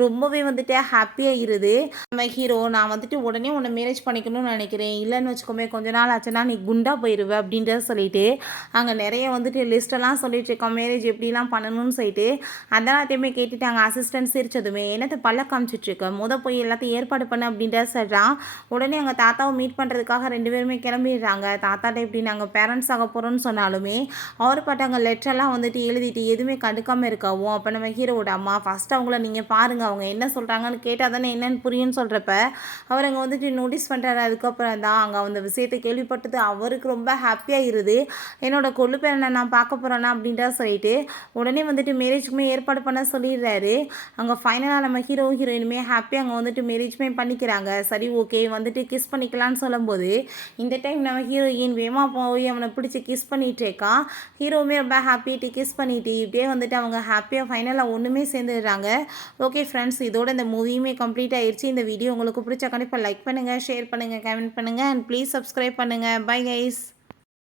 ரொம்பவே வந்துட்டு ஹாப்பியாயிருது. நம்ம ஹீரோ, "நான் வந்துட்டு உடனே உன்ன மேரேஜ் பண்ணிக்கணும்னு நினைக்கிறேன். இல்லன்னு வச்சுக்கோமே கொஞ்ச நாள் ஆச்சுன்னா நீ குண்டா போயிருவ" அப்படின்ட்டு சொல்லிட்டு, அங்க நெறைய வந்துட்டு லிஸ்ட்டெல்லாம் சொல்லிட்டு இருக்கான். மேரேஜ் எப்படிலாம் பண்ணணும்னு சொல்லிட்டு. அதெல்லாத்தையுமே கேட்டுட்டு அங்க அசிஸ்டன்ட் சிரிச்சதுமே, "என்னத்த பல்ல காமிச்சிட்டு இருக்க? போய் எல்லாத்தையும் ஏற்பாடு பண்ணு" அப்படின்ட்டு சொல்றான். உடனே அங்க தாத்தாவ மீட் பண்றதுக்காக 2 பேருமே கிளம்பிடுறாங்க. தாத்தாட்ட இப்படி நாங்க பேரண்ட்ஸ் ஆக போறோம்னு சொன்னாலுமே, அவர் பாட்டு அங்க லெட்டர்லாம் வந்துட்டு எழுதிட்டு எதுவுமே கண்டுக்காம இருக்காவும். அப்ப நம்ம ஹீரோவோட அம்மா, "ஃபர்ஸ்ட் அவங்கள நீங்க பாருங்க. அவங்க என்ன சொல்றாங்கன்னு கேட்டா தானே என்னன்னு புரியும்னு" சொல்றப்ப, அவர் அங்க வந்துட்டு நோட்டீஸ் பண்றாரு. அதுக்கப்புறம் தான் அங்க அந்த விஷயத்த கேள்விப்பட்டது அவருக்கு ரொம்ப ஹாப்பியாயிருது. "என்னோட கொள்ளு பேரன நான் பார்க்க போறேனா" அப்படின்ட்டு சொல்லிட்டு, உடனே வந்துட்டு மேரேஜ்க்குமே ஏற்பாடு பண்ண சொல்லிடுறாரு. அங்க ஃபைனலா நம்ம ஹீரோயினுமே ஹாப்பியா அங்க வந்துட்டு மேரேஜ்மே பண்ணிக்கிறாங்க. சரி ஓகே வந்துட்டு கிஸ் பண்ணிக்கலான்னு சொல்லும்போது, இந்த டைம் நம்ம ஹீரோயின் வேகமா போய் அவன பிடிச்சு கிஸ் பண்ணிட்டு இருக்கா. ஹீரோவுமே ரொம்ப ஹாப்பியாயிட்டு கிஸ் பண்ணிட்டு, இப்படியே வந்துட்டு அவங்க ஹாப்பியா ஃபைனலா ஒண்ணுமே சேர்ந்துடுறாங்க. ஓகே ஃப்ரெண்ட்ஸ், இதோட இந்த மூவியுமே கம்ப்ளீட் ஆயிருச்சு. இந்த வீடியோ உங்களுக்கு பிடிச்சா கண்டிப்பா லைக் பண்ணுங்க, ஷேர் பண்ணுங்க, கமெண்ட் பண்ணுங்க அண்ட் ப்ளீஸ் சப்ஸ்கிரைப் பண்ணுங்க. Bye guys.